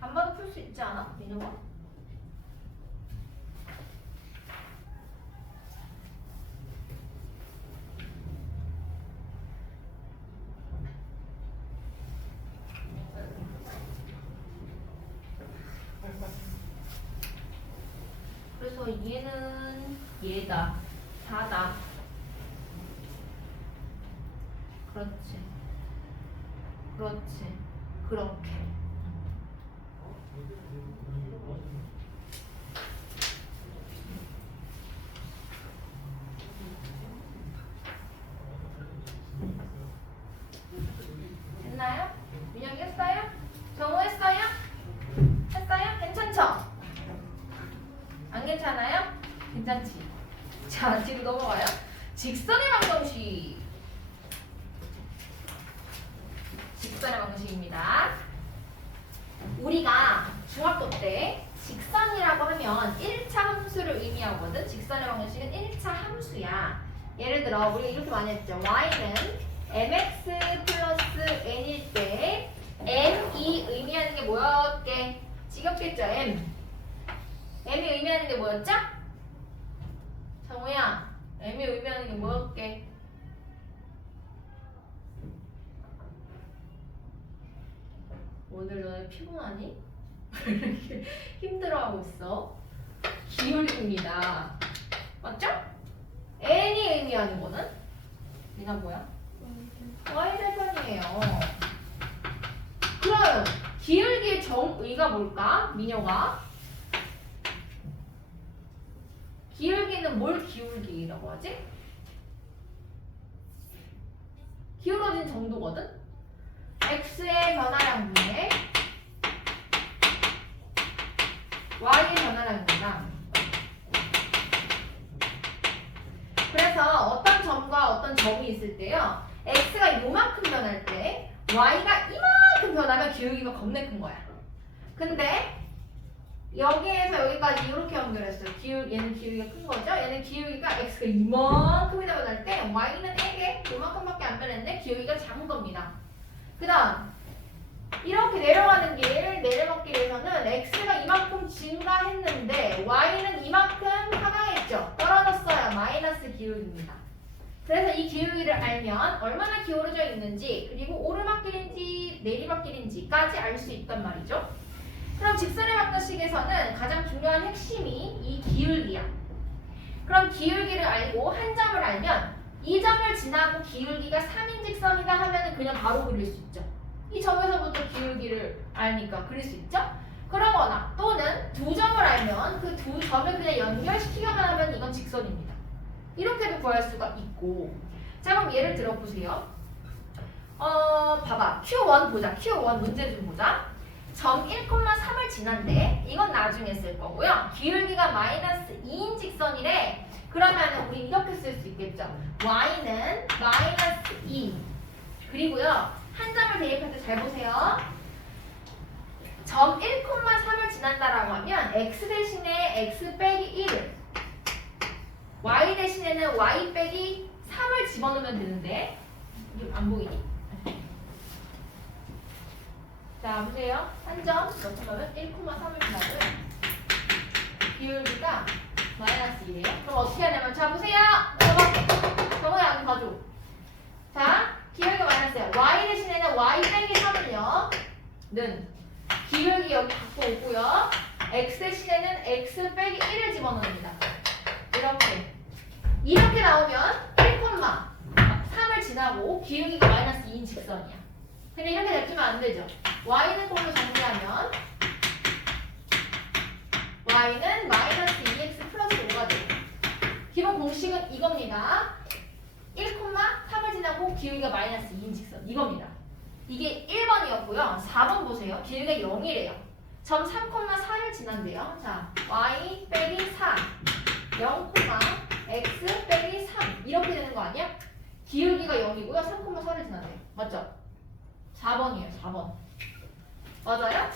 안 봐도 풀 수 있지 않아? 민호가? 그래서 얘는 얘다. 4다. 그렇지. 그렇지. 그렇게. 됐나요? 민혁이 했어요? 정우 했어요? 했어요? 괜찮죠? 안 괜찮아요? 괜찮지? 자, 뒤로 넘어가요. 직선의 방정식. 직선의 방정식입니다. 우리가 중학교 때 직선이라고 하면 1차 함수를 의미하거든. 직선의 방정식은 1차 함수야. 예를 들어 우리가 이렇게 많이 했죠. y는 mx 플러스 n일 때 m이 의미하는 게 뭐였게? 지겹겠죠? m이 의미하는 게 뭐였죠? 정우야, m이 의미하는 게 뭐였게? 오늘 너네 피곤하니? 이렇게 힘들어하고 있어. 기울기입니다. 맞죠? n이 의미하는 거는? 미나 뭐야? y대편이에요. 그럼 기울기의 정의가 뭘까? 미녀가 기울기는 뭘 기울기라고 하지? 기울어진 정도거든? x의 변화량분의 y의 변화량입니다. 그래서 어떤 점과 어떤 점이 있을 때요, x가 요만큼 변할 때 y가 이만큼 변하면 기울기가 겁내 큰 거야. 근데 여기에서 여기까지 이렇게 연결했어요. 얘는 기울기가 큰 거죠? 얘는 기울기가 x가 이만큼이나 변할 때 y는 에게 요만큼밖에 안 변했는데 기울기가 작은 겁니다. 그 다음 이렇게 내려가는 길, 내려가길에서는 x가 이만큼 증가했는데 y는 이만큼 하강했죠. 떨어졌어요. 마이너스 기울기입니다. 그래서 이 기울기를 알면 얼마나 기울어져 있는지, 그리고 오르막길인지 내리막길인지까지 알 수 있단 말이죠. 그럼 직선의 방정식에서는 가장 중요한 핵심이 이 기울기야. 그럼 기울기를 알고 한 점을 알면 이 점을 지나고 기울기가 3인 직선이다 하면 그냥 바로 그릴 수 있죠. 이 점에서부터 기울기를 알니까 그릴 수 있죠. 그러거나 또는 두 점을 알면 그 두 점을 그냥 연결시키기만 하면 이건 직선입니다. 이렇게도 구할 수가 있고. 자, 그럼 예를 들어보세요. 봐봐. Q1 보자. Q1 문제 좀 보자. 점 1,3을 지난데 이건 나중에 쓸 거고요. 기울기가 마이너스 2인 직선이래. 그러면 우리 이렇게 쓸 수 있겠죠. y는 마이너스 2. 그리고요. 한 점을 대입할 때 잘 보세요. 점 1,3을 지난다라고 하면 x 대신에 x 빼기 1을 y 대신에는 y 빼기 3을 집어넣으면 되는데 이게 안 보이니? 자 보세요. 한 점 넣고 1,3을 지나고요. 기울기가 마이너스 2예요. 그럼 어떻게 하냐면 자 보세요. 정우야 여기 봐줘. 자 기울기가 마이너스야. y 대신에는 y 빼기 3을요. 는 기울기 여기 갖고 오고요. x 대신에는 x 빼기 1을 집어넣습니다. 이렇게 나오면 1,3을 지나고 기울기가 마이너스 2인 직선이야. 근데 이렇게 냅두면 안 되죠. y는 꼴로 정리하면 y는 마이너스 2x 플러스 5가 되고 기본 공식은 이겁니다. 1,3을 지나고 기울기가 마이너스 2인 직선 이겁니다. 이게 1번이었고요. 4번 보세요. 기울기가 0이래요. 점 3,4를 지난대요. 자, y 빼기 4 0, x 빼기 3 이렇게 되는 거 아니야? 기울기가 0이고요. 3,4를 지난대요. 맞죠? 4번이에요. 4번. 맞아요?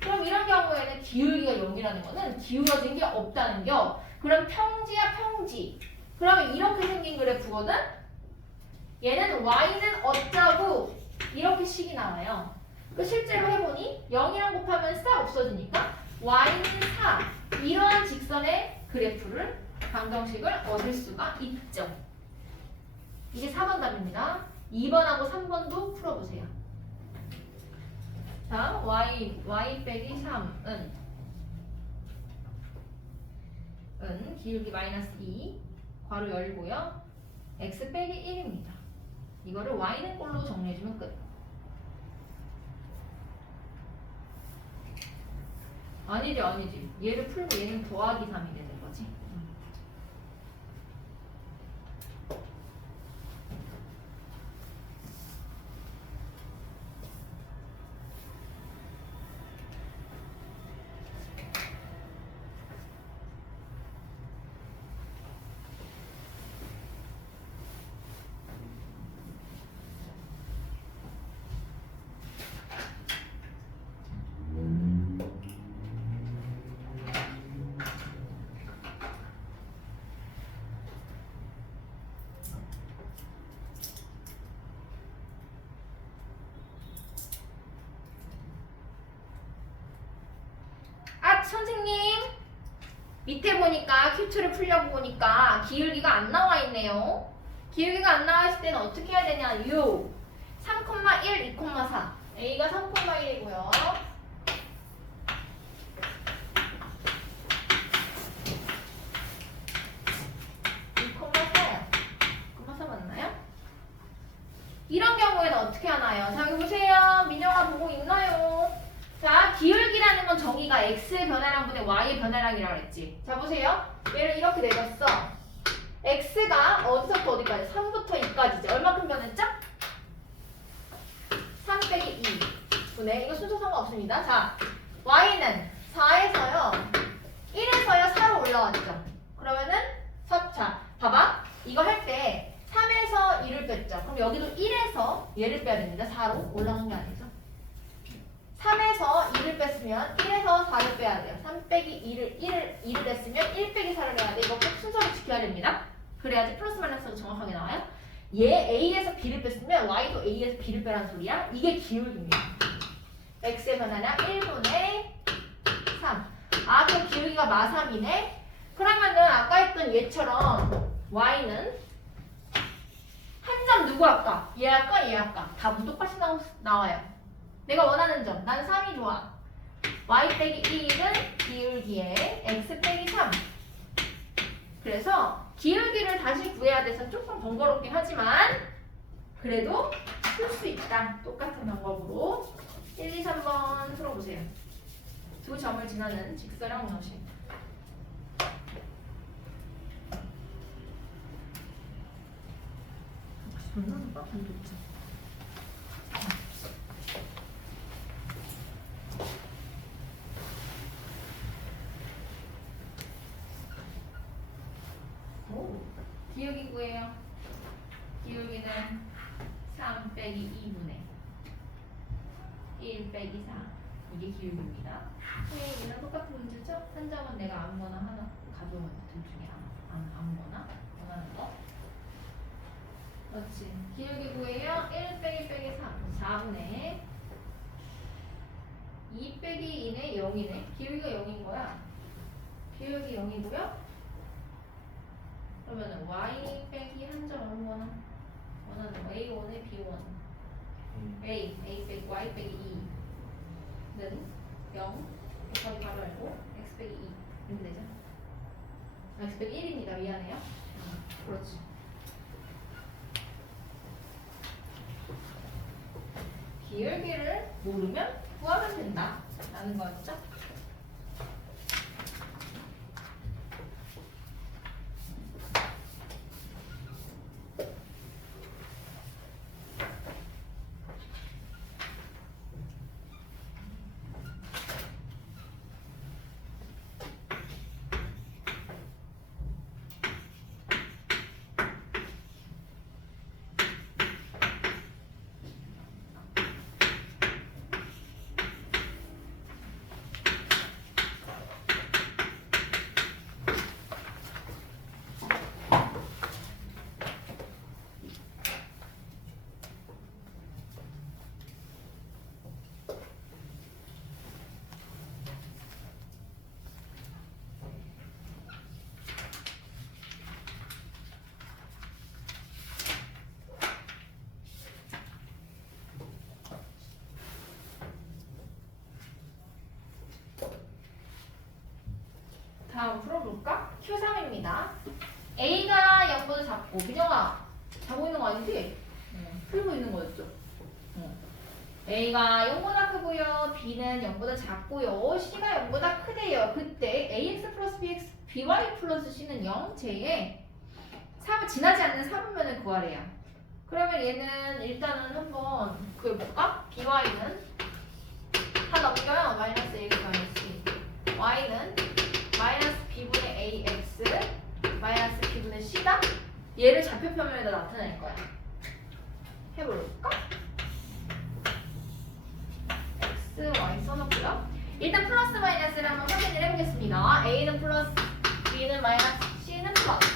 그럼 이런 경우에는 기울기가 0이라는 거는 기울어진 게 없다는 겨. 그럼 평지야 평지. 그러면 이렇게 생긴 그래프거든? 얘는 y는 어쩌고 이렇게 식이 나와요. 그 실제로 해보니 0이랑 곱하면 싹 없어지니까 y는 4 이러한 직선의 그래프를 방정식을 얻을 수가 있죠. 이게 4번 답입니다. 2번하고 3번도 풀어보세요. 자, y 빼기 3은 기울기 마이너스 2 괄호 열고요. x 빼기 1입니다. 이거를 y는 꼴로 정리해주면 끝. 아니지. 얘를 풀고 얘는 더하기 3이 되는 거지. 선생님 밑에 보니까 큐트를 풀려고 보니까 기울기가 안 나와 있네요. 기울기가 안 나와 있을 때는 어떻게 해야 되냐? 3,1, 2,4 A가 3,1이고요. 이런 경우에는 어떻게 하나요? 자, 여기 보세요. 민영아 보고 있나요? 자, 기울기라는 건 정의가 x의 변화량 분의 y의 변화량이라고 했지. 자, 보세요. 얘를 이렇게 내줬어. x가 어디서부터 어디까지? 3부터 2까지지. 얼마큼 변했죠? 3 빼기 2 분의 이거 순서 상관없습니다. 자, y는 4에서요. 1에서요 4로 올라왔죠. 그러면은 자, 봐봐. 이거 할 때 3에서 2를 뺐죠. 그럼 여기도 1에서 얘를 빼야 됩니다. 4로 올라간 게 아니죠. 3에서 2를 뺐으면 1에서 4를 빼야 돼요. 3 빼기 2를 뺐으면 1 빼기 4를 해야 돼. 이거 꼭 순서를 지켜야 됩니다. 그래야지 플러스 마이너스가 정확하게 나와요. 얘 A에서 B를 뺐으면 Y도 A에서 B를 빼라는 소리야. 이게 기울기입니다. X의 변화량 1분의 3. 아, 그럼 기울기가 마3이네. 그러면은 아까 했던 얘처럼 Y는 한 점 누구 할까? 얘 할까? 얘 할까? 다 똑같이 나와요. 내가 원하는 점. 난 3이 좋아. Y 빼기 1은 기울기에 X 빼기 3. 그래서 기울기를 다시 구해야 돼서 조금 번거롭긴 하지만 그래도 풀 수 있다. 똑같은 방법으로 1, 2, 3번 풀어보세요. 두 점을 지나는 직선형 운동식. 기울기 구해요. 기울기는 3 빼기 2분의 1 빼기 4. 이게 기울기입니다. 얘는 똑같은 문제죠? 한 점은 내가 아무거나 하나 가져오면 둘 중에 아무거나 원하는 거. 그렇지. 기울기 구해요. 1 빼기 3. 4분의 2 빼기 2네 0이네. 기울기가 0인 거야. 기울기 0이고요. 그러면은 y 빼기 한 점 아무거나 원하는 거. a1에 b1. a 빼기 y 빼기 2는 0 곱하기 바로 알고 x 빼기 2 이렇게 되죠? x 빼기 1입니다. 미안해요. 그렇지. 기울기를 모르면 구하면 된다 라는 거였죠? 다음 풀어볼까? Q3입니다. A가 0보다 작고 민영아 자고 있는 거 아니지? 풀고 있는 거였죠? A가 0보다 크고요. B는 0보다 작고요. C가 0보다 크대요. 그때 AX 플러스 BX, BY 플러스 C는 0, J에 지나지 않는 4분면을 구하래요. 그러면 얘는 일단은 한번 구해볼까? BY는 다 넘겨요. 마이너스 AX 마이너스 C. Y는 마이너스 B분의 AX 마이너스 B분의 C다? 얘를 좌표표면에다 나타낼 거야. 해볼까? X, Y 써놓고요. 일단 플러스 마이너스를 한번 확인을 해보겠습니다. A는 플러스, B는 마이너스, C는 플러스.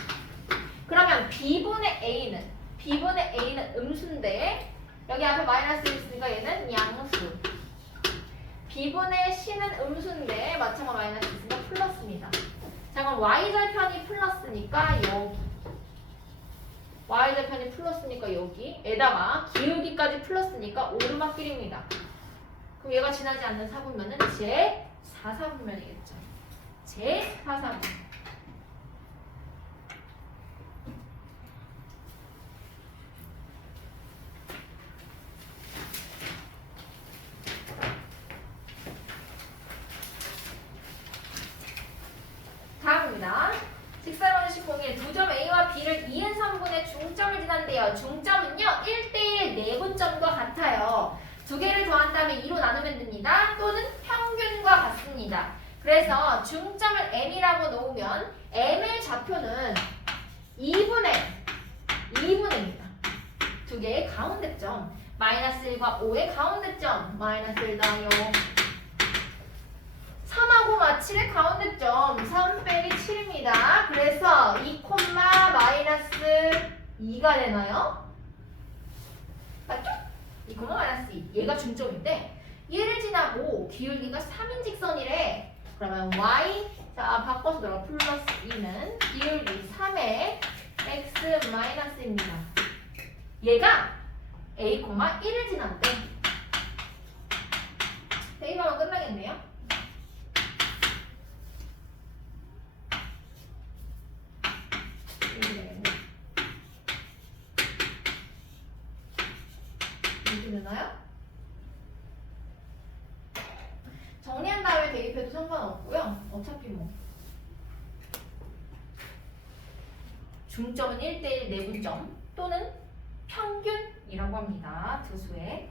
그러면 B분의 A는 음수인데 여기 앞에 마이너스 있으니까 얘는 양수. B분의 C는 음수인데 마찬가지로 마이너스 있으니까 플러스입니다. 자 그럼 Y절편이 플러스니까 여기 Y절편이 플러스니까 여기에다가 기울기까지 플러스니까 오르막길입니다. 그럼 얘가 지나지 않는 사분면은 제4사분면이겠죠. 제4사분면. 다음입니다. 직사방식 공일 두 점 A와 B를 2n3분의 중점을 지난대요. 중점은요 1대1 내분점과 같아요. 두 개를 더한 다음에 2로 나누면 됩니다. 또는 평균과 같습니다. 그래서 중점을 M이라고 놓으면 M의 좌표는 2분의 2분의입니다. 두 개의 가운데점 마이너스 1과 5의 가운데점 마이너스 1다 0 3하고 7의 가운데점 3 빼기 7입니다. 그래서 2, 마이너스 2가 되나요? 맞죠? 2, 마이너스 2. 얘가 중점인데 얘를 지나고 기울기가 3인 직선이래. 그러면 y 자 바꿔서 넣어 플러스 2는 기울기 3의 x 마이너스입니다. 얘가 a, 1을 지난대. 대입하면 끝나겠네요. 이렇게 되나요? 정리한 다음에 대입해도 상관없고요. 어차피 뭐 중점은 1대1 내분점 또는 평균이라고 합니다. 두 수에.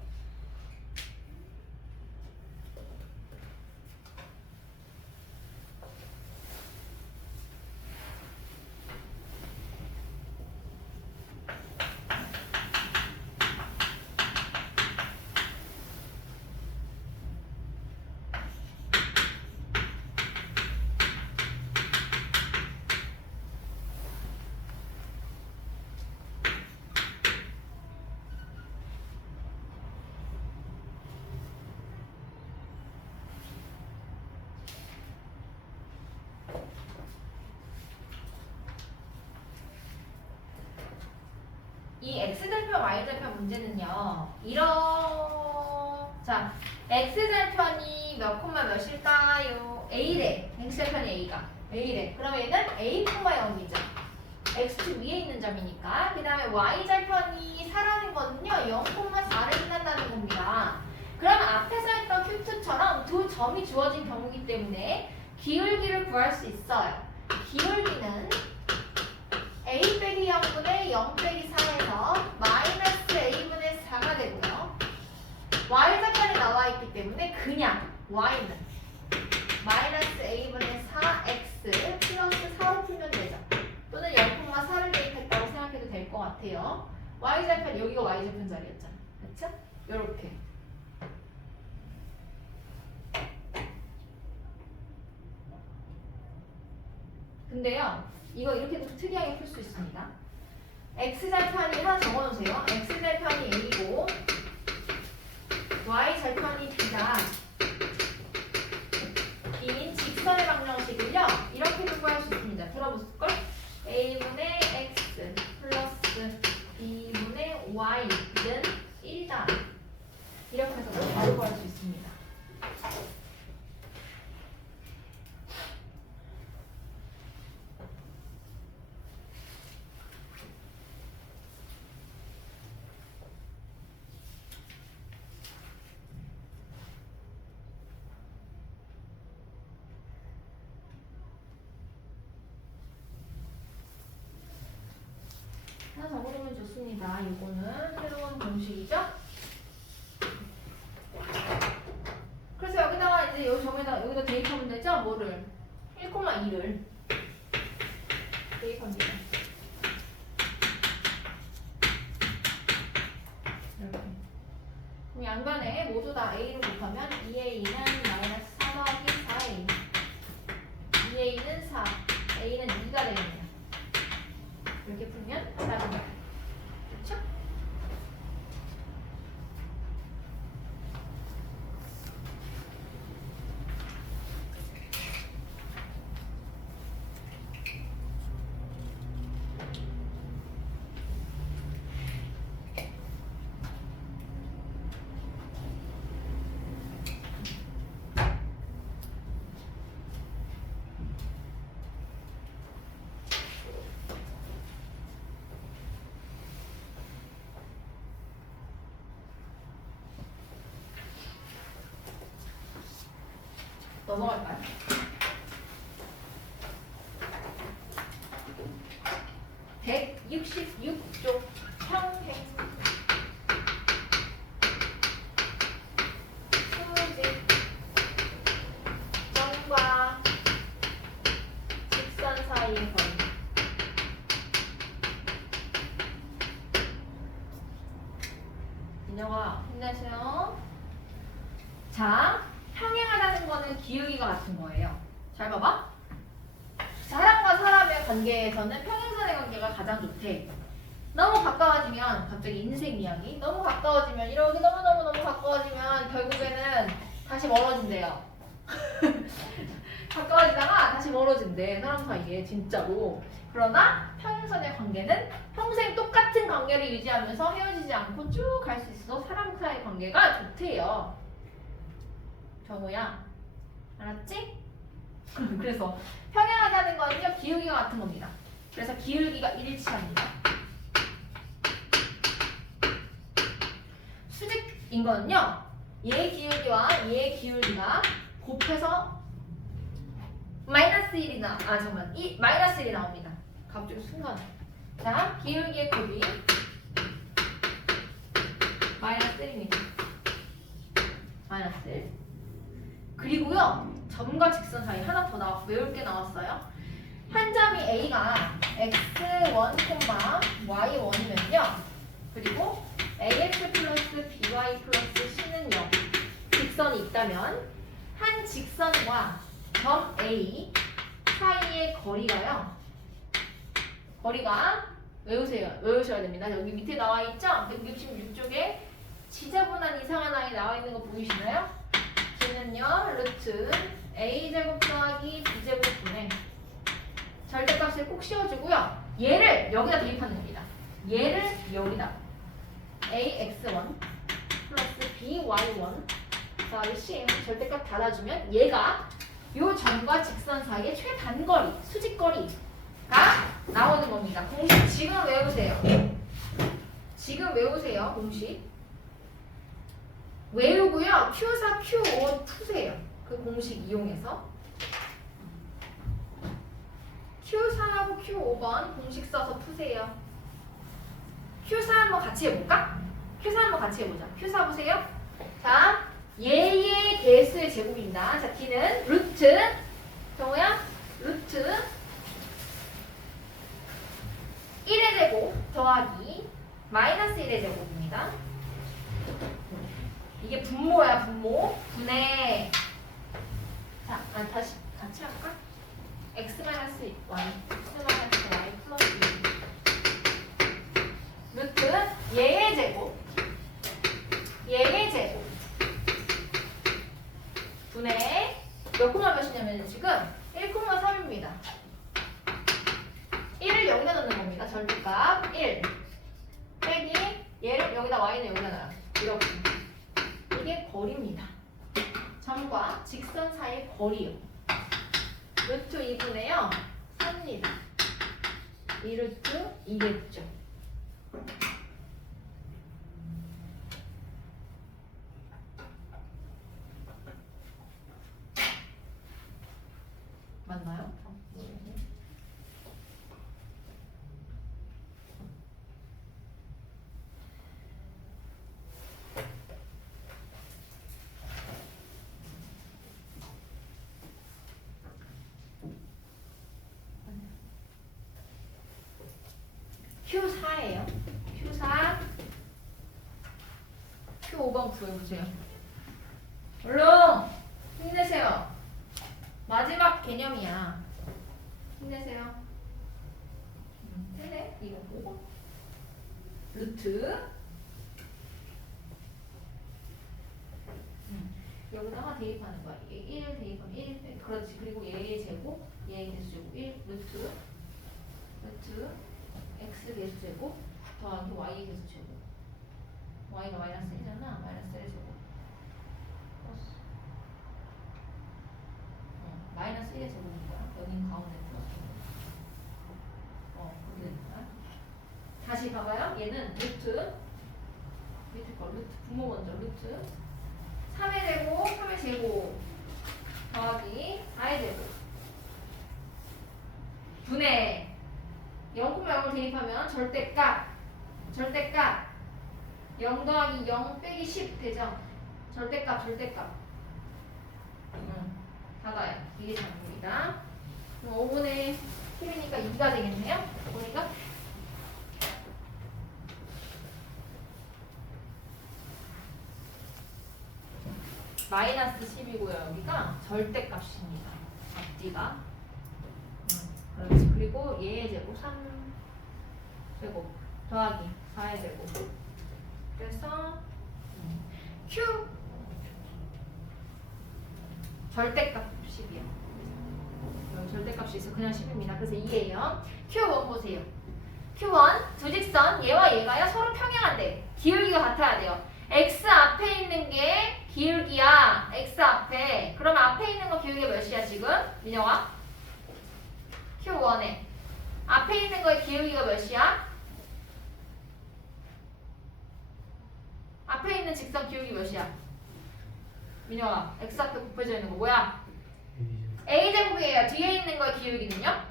이 x절편, y절편 문제는요. 자, x절편이 몇 콤마 몇일까요? a래. x절편이 a래. 그러면 얘는 a 콤마 0이죠. x축 위에 있는 점이니까. 그 다음에 y절편이 4라는 거는요. 0,4를 끝난다는 겁니다. 그럼 앞에서 했던 q2처럼 두 점이 주어진 경우이기 때문에 기울기를 구할 수 있어요. 기울기는 a 빼기 0분의 0 빼기 4에서 마이너스 a분의 4가 되고요. y절편이 나와 있기 때문에 그냥 y는 마이너스 a분의 4x 플러스 4로 풀면 되죠. 또는 0,4를 대입했다고 생각해도 될 것 같아요. y절편, 여기가 y절편 자리였잖아. 그렇죠? 요렇게. 근데요, 이거 이렇게도 특이하게 풀 수 있습니다. x절편이 하나 적어놓으세요. x절편이 a고 y절편이 b다. b인 직선의 방정식을요, 이렇게도 구할 수 있습니다. 들어보실걸? a분의 x 플러스 b분의 y는 1이다. 이렇게 해서 바로 구할 수 있습니다. 하나 적어놓으면 좋습니다. 이거는 새로운 공식이죠? 그래서 여기다가 이제 여기다 대입하면 되죠? 뭐를? 1,2를 대입합니다. 이렇게. 그럼 양변에 모두 다 a로 곱하면 2a는 마이너스 4 더하기 4a 2a는 4 a는 2가 됩니다. 이렇게 풀면 답입니다. 그렇죠? 넘어갈까요? (166쪽) 평행 수직 점과 직선 사이의 거리. 민영아 힘내세요. 자, 평행하다는 거는 기울기가 같은 거예요. 잘 봐봐. 사람과 사람의 관계에서는 평행선의 관계가 가장 좋대. 너무 가까워지면 갑자기 인생 이야기. 너무 가까워지면 이렇게 너무 가까워지면 결국에는 다시 멀어진대요. 가까워지다가 다시 멀어진대. 사람 사이에 진짜로. 그러나 평행선의 관계는 평생 똑같은 관계를 유지하면서 헤어지지 않고 쭉 갈 수 있어서 사람 사이의 관계가 좋대요. 정우야, 알았지? 그래서 평행하다는 거는요, 기울기가 같은 겁니다. 그래서 기울기가 일치합니다. 수직인 거는요, 얘의 기울기와 얘의 기울기가 곱해서 마이너스 1이 마이너스 1이 나옵니다. 갑자기 순간. 자, 기울기의 곱이 마이너스 1입니다. 마이너스 1. 그리고요, 점과 직선 사이 하나 더 외울 게 나왔어요. 한 점이 A가 x1, y1이면요. 그리고 ax 플러스 by 플러스 c는 0. 직선이 있다면 한 직선과 점 A 사이의 거리가요. 거리가 외우셔야 됩니다. 여기 밑에 나와 있죠? 166쪽에 지저분한 이상한 아이 나와 있는 거 보이시나요? 얘는요, 루트 a제곱 더하기 b제곱분의 절대값을 꼭 씌워주고요. 얘를 여기다 대입하는 겁니다. 얘를 여기다 ax1 플러스 by1 더하기 cm 절대값 닫아주면 얘가 요 점과 직선 사이의 최단거리, 수직거리가 나오는 겁니다. 공식 지금 외우세요. 지금 외우세요. 공식 외우고요. Q4, Q5 푸세요. 그 공식 이용해서 Q4하고 Q5번 공식 써서 푸세요. Q4 한번 같이 해볼까? Q4 한번 같이 해보자. Q4 보세요. 자, 얘의 개수의 제곱입니다. 자, D는 루트 정우야 루트 1의 제곱 더하기 마이너스 1의 제곱입니다. 이게 분모야, 분모. 분의 자, 다시 같이 할까? x 마이너스 y, x 마이너스 y 플러스 2 루트 얘의 제곱 분의 몇 콤마 몇이냐면 지금 1,3입니다. 1을 여기다 넣는 겁니다. 절대값 1 빼기 얘를 여기다 y는 여기다 놔요. 이렇게 이게 거리입니다. 점과 직선 사이의 거리요. 루트 2분의요 3입니다. 2루트 2겠죠. 맞나요? Q4예요. Q4 Q5번 구해보세요. 얼른 힘내세요. 마지막 개념이야. 힘내세요. 됐네. 이거 보고 루트 여기다가 대입하는 거야. 1 대입하면 1 빼. 그렇지. 그리고 얘의 제곱, 얘의 개수제곱 1 루트 x 개수제곱 더하기 y 개수제곱. y가 마이너스 1이잖아. 마이너스 1의 제곱 플러스 마이너스 1의 제곱인 거야. 여긴 가운데 플러스 그렇게 되는 거야. 다시 봐봐요. 얘는 루트 밑에 거 루트 분모 먼저 루트 3의 제곱 3의 제곱 더하기 4의 제곱 분의 0,0을 대입하면 절대값 0 더하기 0 빼기 10 되죠? 절대값 닫아요. 이게 답입니다. 그럼 5분의 1이니까 2가 되겠네요. 보니까 마이너스 10이고요. 여기가 절대값입니다. 앞뒤가 그렇지. 그리고 얘의 제곱 3제곱 더하기 4의 제곱 그래서 Q 절대값 10이요. 여기 절대값이 있어. 그냥 10입니다. 그래서 2예요. Q1 보세요. Q1 두 직선 얘와 얘가요 서로 평행한데 기울기가 같아야 돼요. X 앞에 있는 게 기울기야. X 앞에. 그러면 앞에 있는 거 기울기가 몇이야 지금? 민영아? Q1에 앞에 있는 거의 기울기가 몇이야? 앞에 있는 직선 기울기 몇이야? 민영아, X 앞에 곱해져 있는 거 뭐야? A제곱이에요. 뒤에 있는 거의 기울기는요?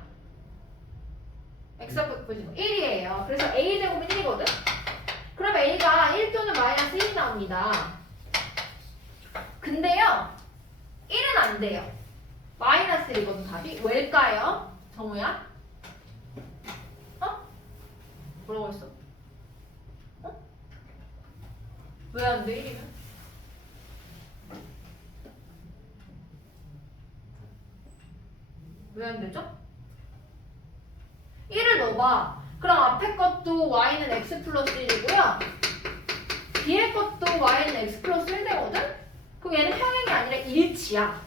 X 앞에 곱해진 거 1이에요. 그래서 A제곱은 1이거든? 그럼 A가 1 또는 마이너스 1이 나옵니다. 근데요 1은 안 돼요. 마이너스 1이거든 답이. 왜일까요? 정우야? 뭐라고 했어? 왜 안 돼? 1이면? 왜 안 되죠? 1을 넣어봐. 그럼 앞에 것도 y는 x 플러스 1이고요. 뒤에 것도 y는 x 플러스 1 되거든? 그럼 얘는 평행이 아니라 일치야.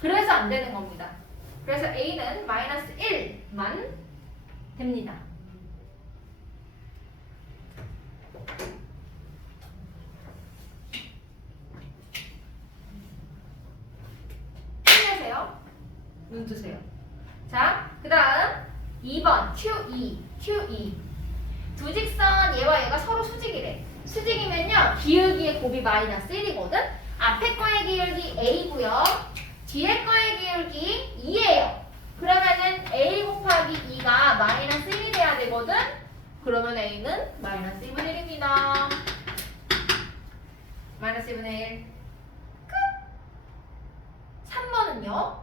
그래서 안 되는 겁니다. 그래서 a는 마이너스 1만 됩니다. QE, QE. 두 직선 얘와 얘가 서로 수직이래. 수직이면요, 기울기의 곱이 마이너스 1이거든? 앞에 거의 기울기 A고요. 뒤에 거의 기울기 2예요. 그러면은 A 곱하기 2가 마이너스 1이 돼야 되거든? 그러면 A는 마이너스 2분의 1입니다. 마이너스 2분의 1. 끝! 3번은요.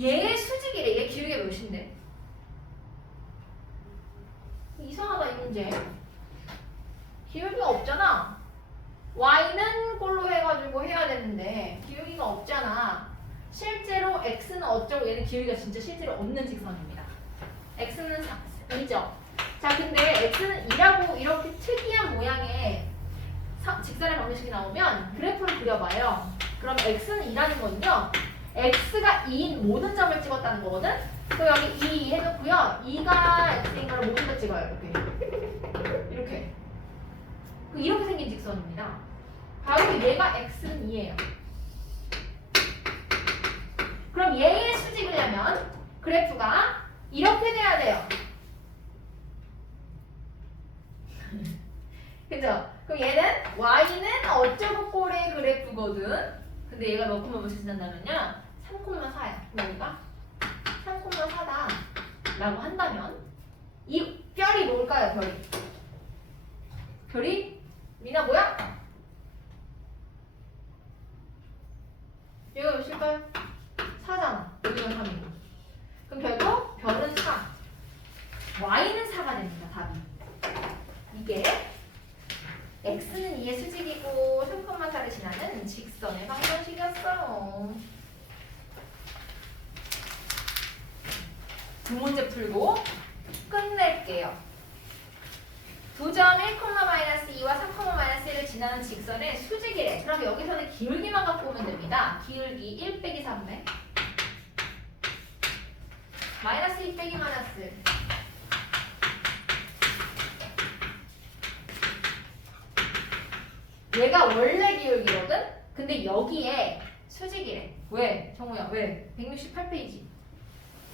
얘의 수직이래. 얘 기울기가 몇인데? 이상하다 이 문제. 기울기가 없잖아. y는 꼴로 해가지고 해야 되는데 기울기가 없잖아. 실제로 x는 어쩌고 얘는 기울기가 진짜 실제로 없는 직선입니다. x는 2죠. 자 근데 x는 2라고 이렇게 특이한 모양의 직선의 방정식이 나오면 그래프를 그려봐요. 그럼 x는 2라는 거는요. x가 2인 모든 점을 찍었다는 거거든. 그럼 여기 2 해놓고요. 2가 x인 거를 모두 다 찍어요. 이렇게. 이렇게 생긴 직선입니다. 바로 얘가 x는 2예요. 그럼 얘의 수직이려면 그래프가 이렇게 돼야 돼요. 그죠? 그럼 얘는 y는 어쩌고 꼴의 그래프거든. 근데 얘가 몇 콤마 몇이 지난다면요 3,4야. 그럼 여기가 3,4다 라고 한다면 이 별이 뭘까요? 별이 미나 뭐야? 얘가 몇일까요? 4잖아. 여기가 3이고. 그럼 결국 별은 4. y는 4가 됩니다. 답이. 이게 x는 2의 수직이고 3,4를 지나는 직선의 방정식이었어요. 두 문제 풀고 끝낼게요. 두 점 1,-2와 3,-1을 지나는 직선의 수직이래. 그럼 여기서는 기울기만 갖고 오면 됩니다. 기울기 1 빼기 3네. 마이너스 2 빼기 마이너스. 얘가 원래 기울기거든? 근데 여기에 수직이래. 왜? 정우야 왜? 168페이지.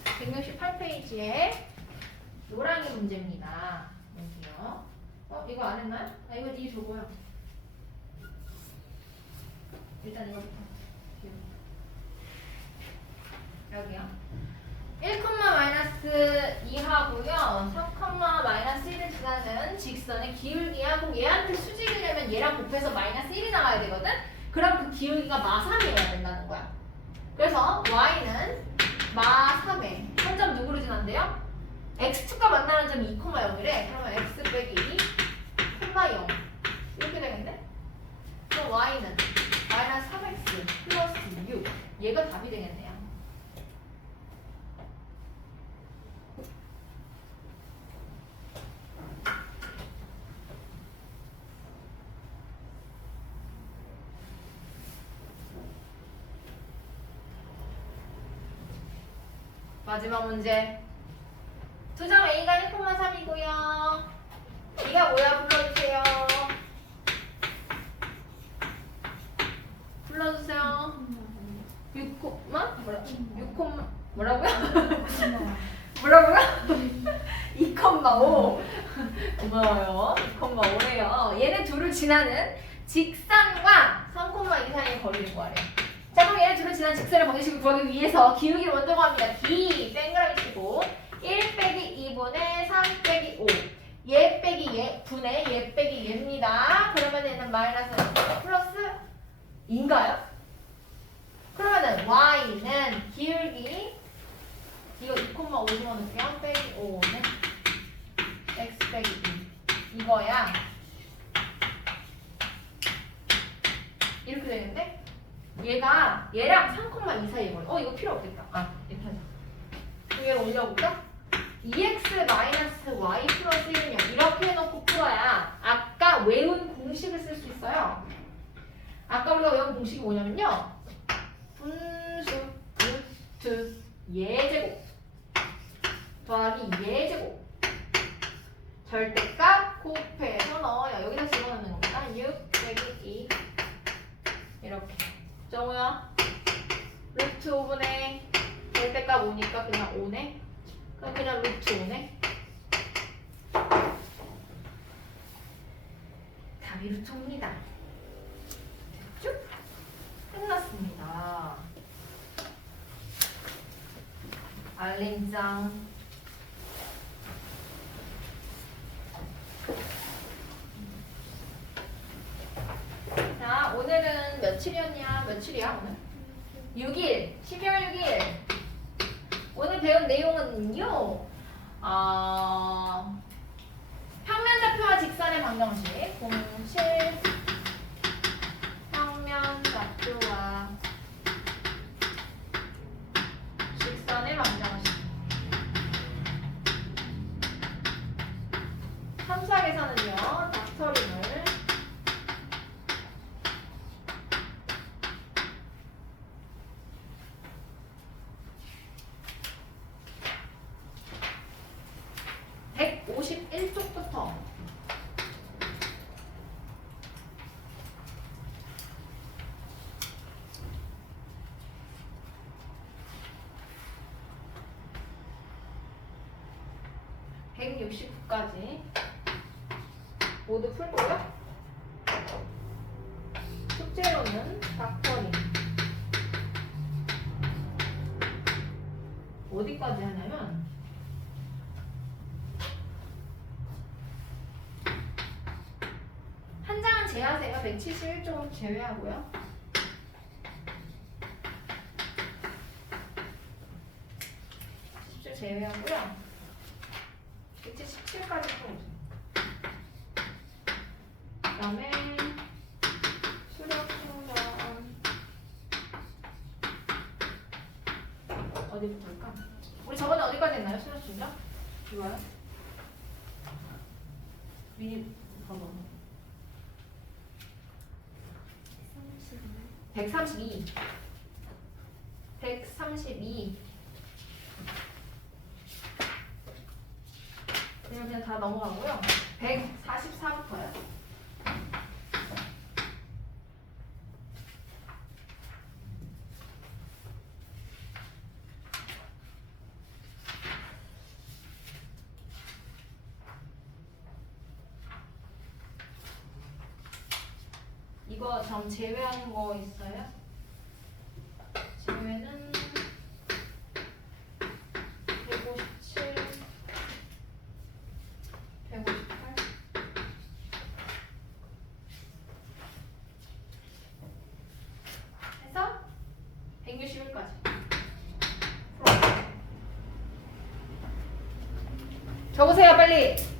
168페이지에 노랑이 문제입니다. 여기요. 이거 안 했나요? 이거 네 줘봐요. 일단 이거부터. 여기요. 1,-2하고요. 3,-1을 지나는 직선의 기울기야. 그럼 얘한테 수직이려면 얘랑 곱해서 마이너스 1이 나와야 되거든? 그럼 그 기울기가 마3이어야 된다는 거야. 그래서 y는 마3에 한 점 누구로 지난대요? x축과 만나는 점이 2,0이래. 그러면 x 빼기 0 이렇게 되겠네? 그럼 y는 마이너스 3x 플러스 6 얘가 답이 되겠네요. 마지막 문제. 두 점 A가 1,3이고요. B가 뭐야? 불러주세요. 불러주세요. 6, 뭐라고요? 뭐라고요? 2,5 고마워요. 2,5래요. 얘네 둘을 지나는 직선과 3,2 사이의 거리를 구하래. 자 그럼 얘네 둘을 지나는 직선의 방정식을 구하기 위해서 기울기를 먼저 구합니다. D 땡그라미 치고 1 빼기 2분의 3 빼기 5 얘 빼기 얘 분의 얘 빼기 얘입니다. 그러면 얘는 마이너스 플러스 2인가요? 그러면은 y는 기울기 이거 2,5 집어넣을게요. 빼기 5는 x 빼기 2 이거야. 이렇게 되는데 얘가 얘랑 3,2 사이에 거리. 이거 필요 없겠다. 이렇게 하자. 그럼 얘를 올려볼까? 2x 마이너스 y 플러스 1은 이렇게 해놓고 풀어야 아까 외운 공식을 쓸 수 있어요. 아까 우리가 외운 공식이 뭐냐면요. 분수 루트 예제곱 더하기 예제곱 절대값 곱해서 넣어요. 여기다 집어넣는 겁니다. 6 빼기 2 이렇게. 정우야 루트 5분의 절대값 5니까 그냥 5네. 그럼 그냥 루트 5네. 자비루트입니다. 됐죠? 끝났습니다. 알림장. 자, 오늘은 며칠이었냐? 며칠이야, 오늘? 6일. 12월 6일. 오늘 배운 내용은요, 평면좌표와 직선의 방정식. 공실 평면좌표와 직선의 방정식. 함수학에서는요, 닥터림을 (151쪽부터) (169까지) 모두 풀고요. 숙제로는 닥터림 어디까지 하냐면 한 장은 제하세요. 171쪽은 제외하고요. 제외하고요. 177까지 풀어보세요. 그 다음에 수력 충전 어디부터 할까? 우리 저번에 어디까지 했나요? 수력 충전? 이거요? 미니 봐봐. 132. 132. 그냥 다 넘어가고요. 144부터요. 이거 점 제외하는 거 있어요? 제외는 157, 158 해서 161까지 적으세요 빨리.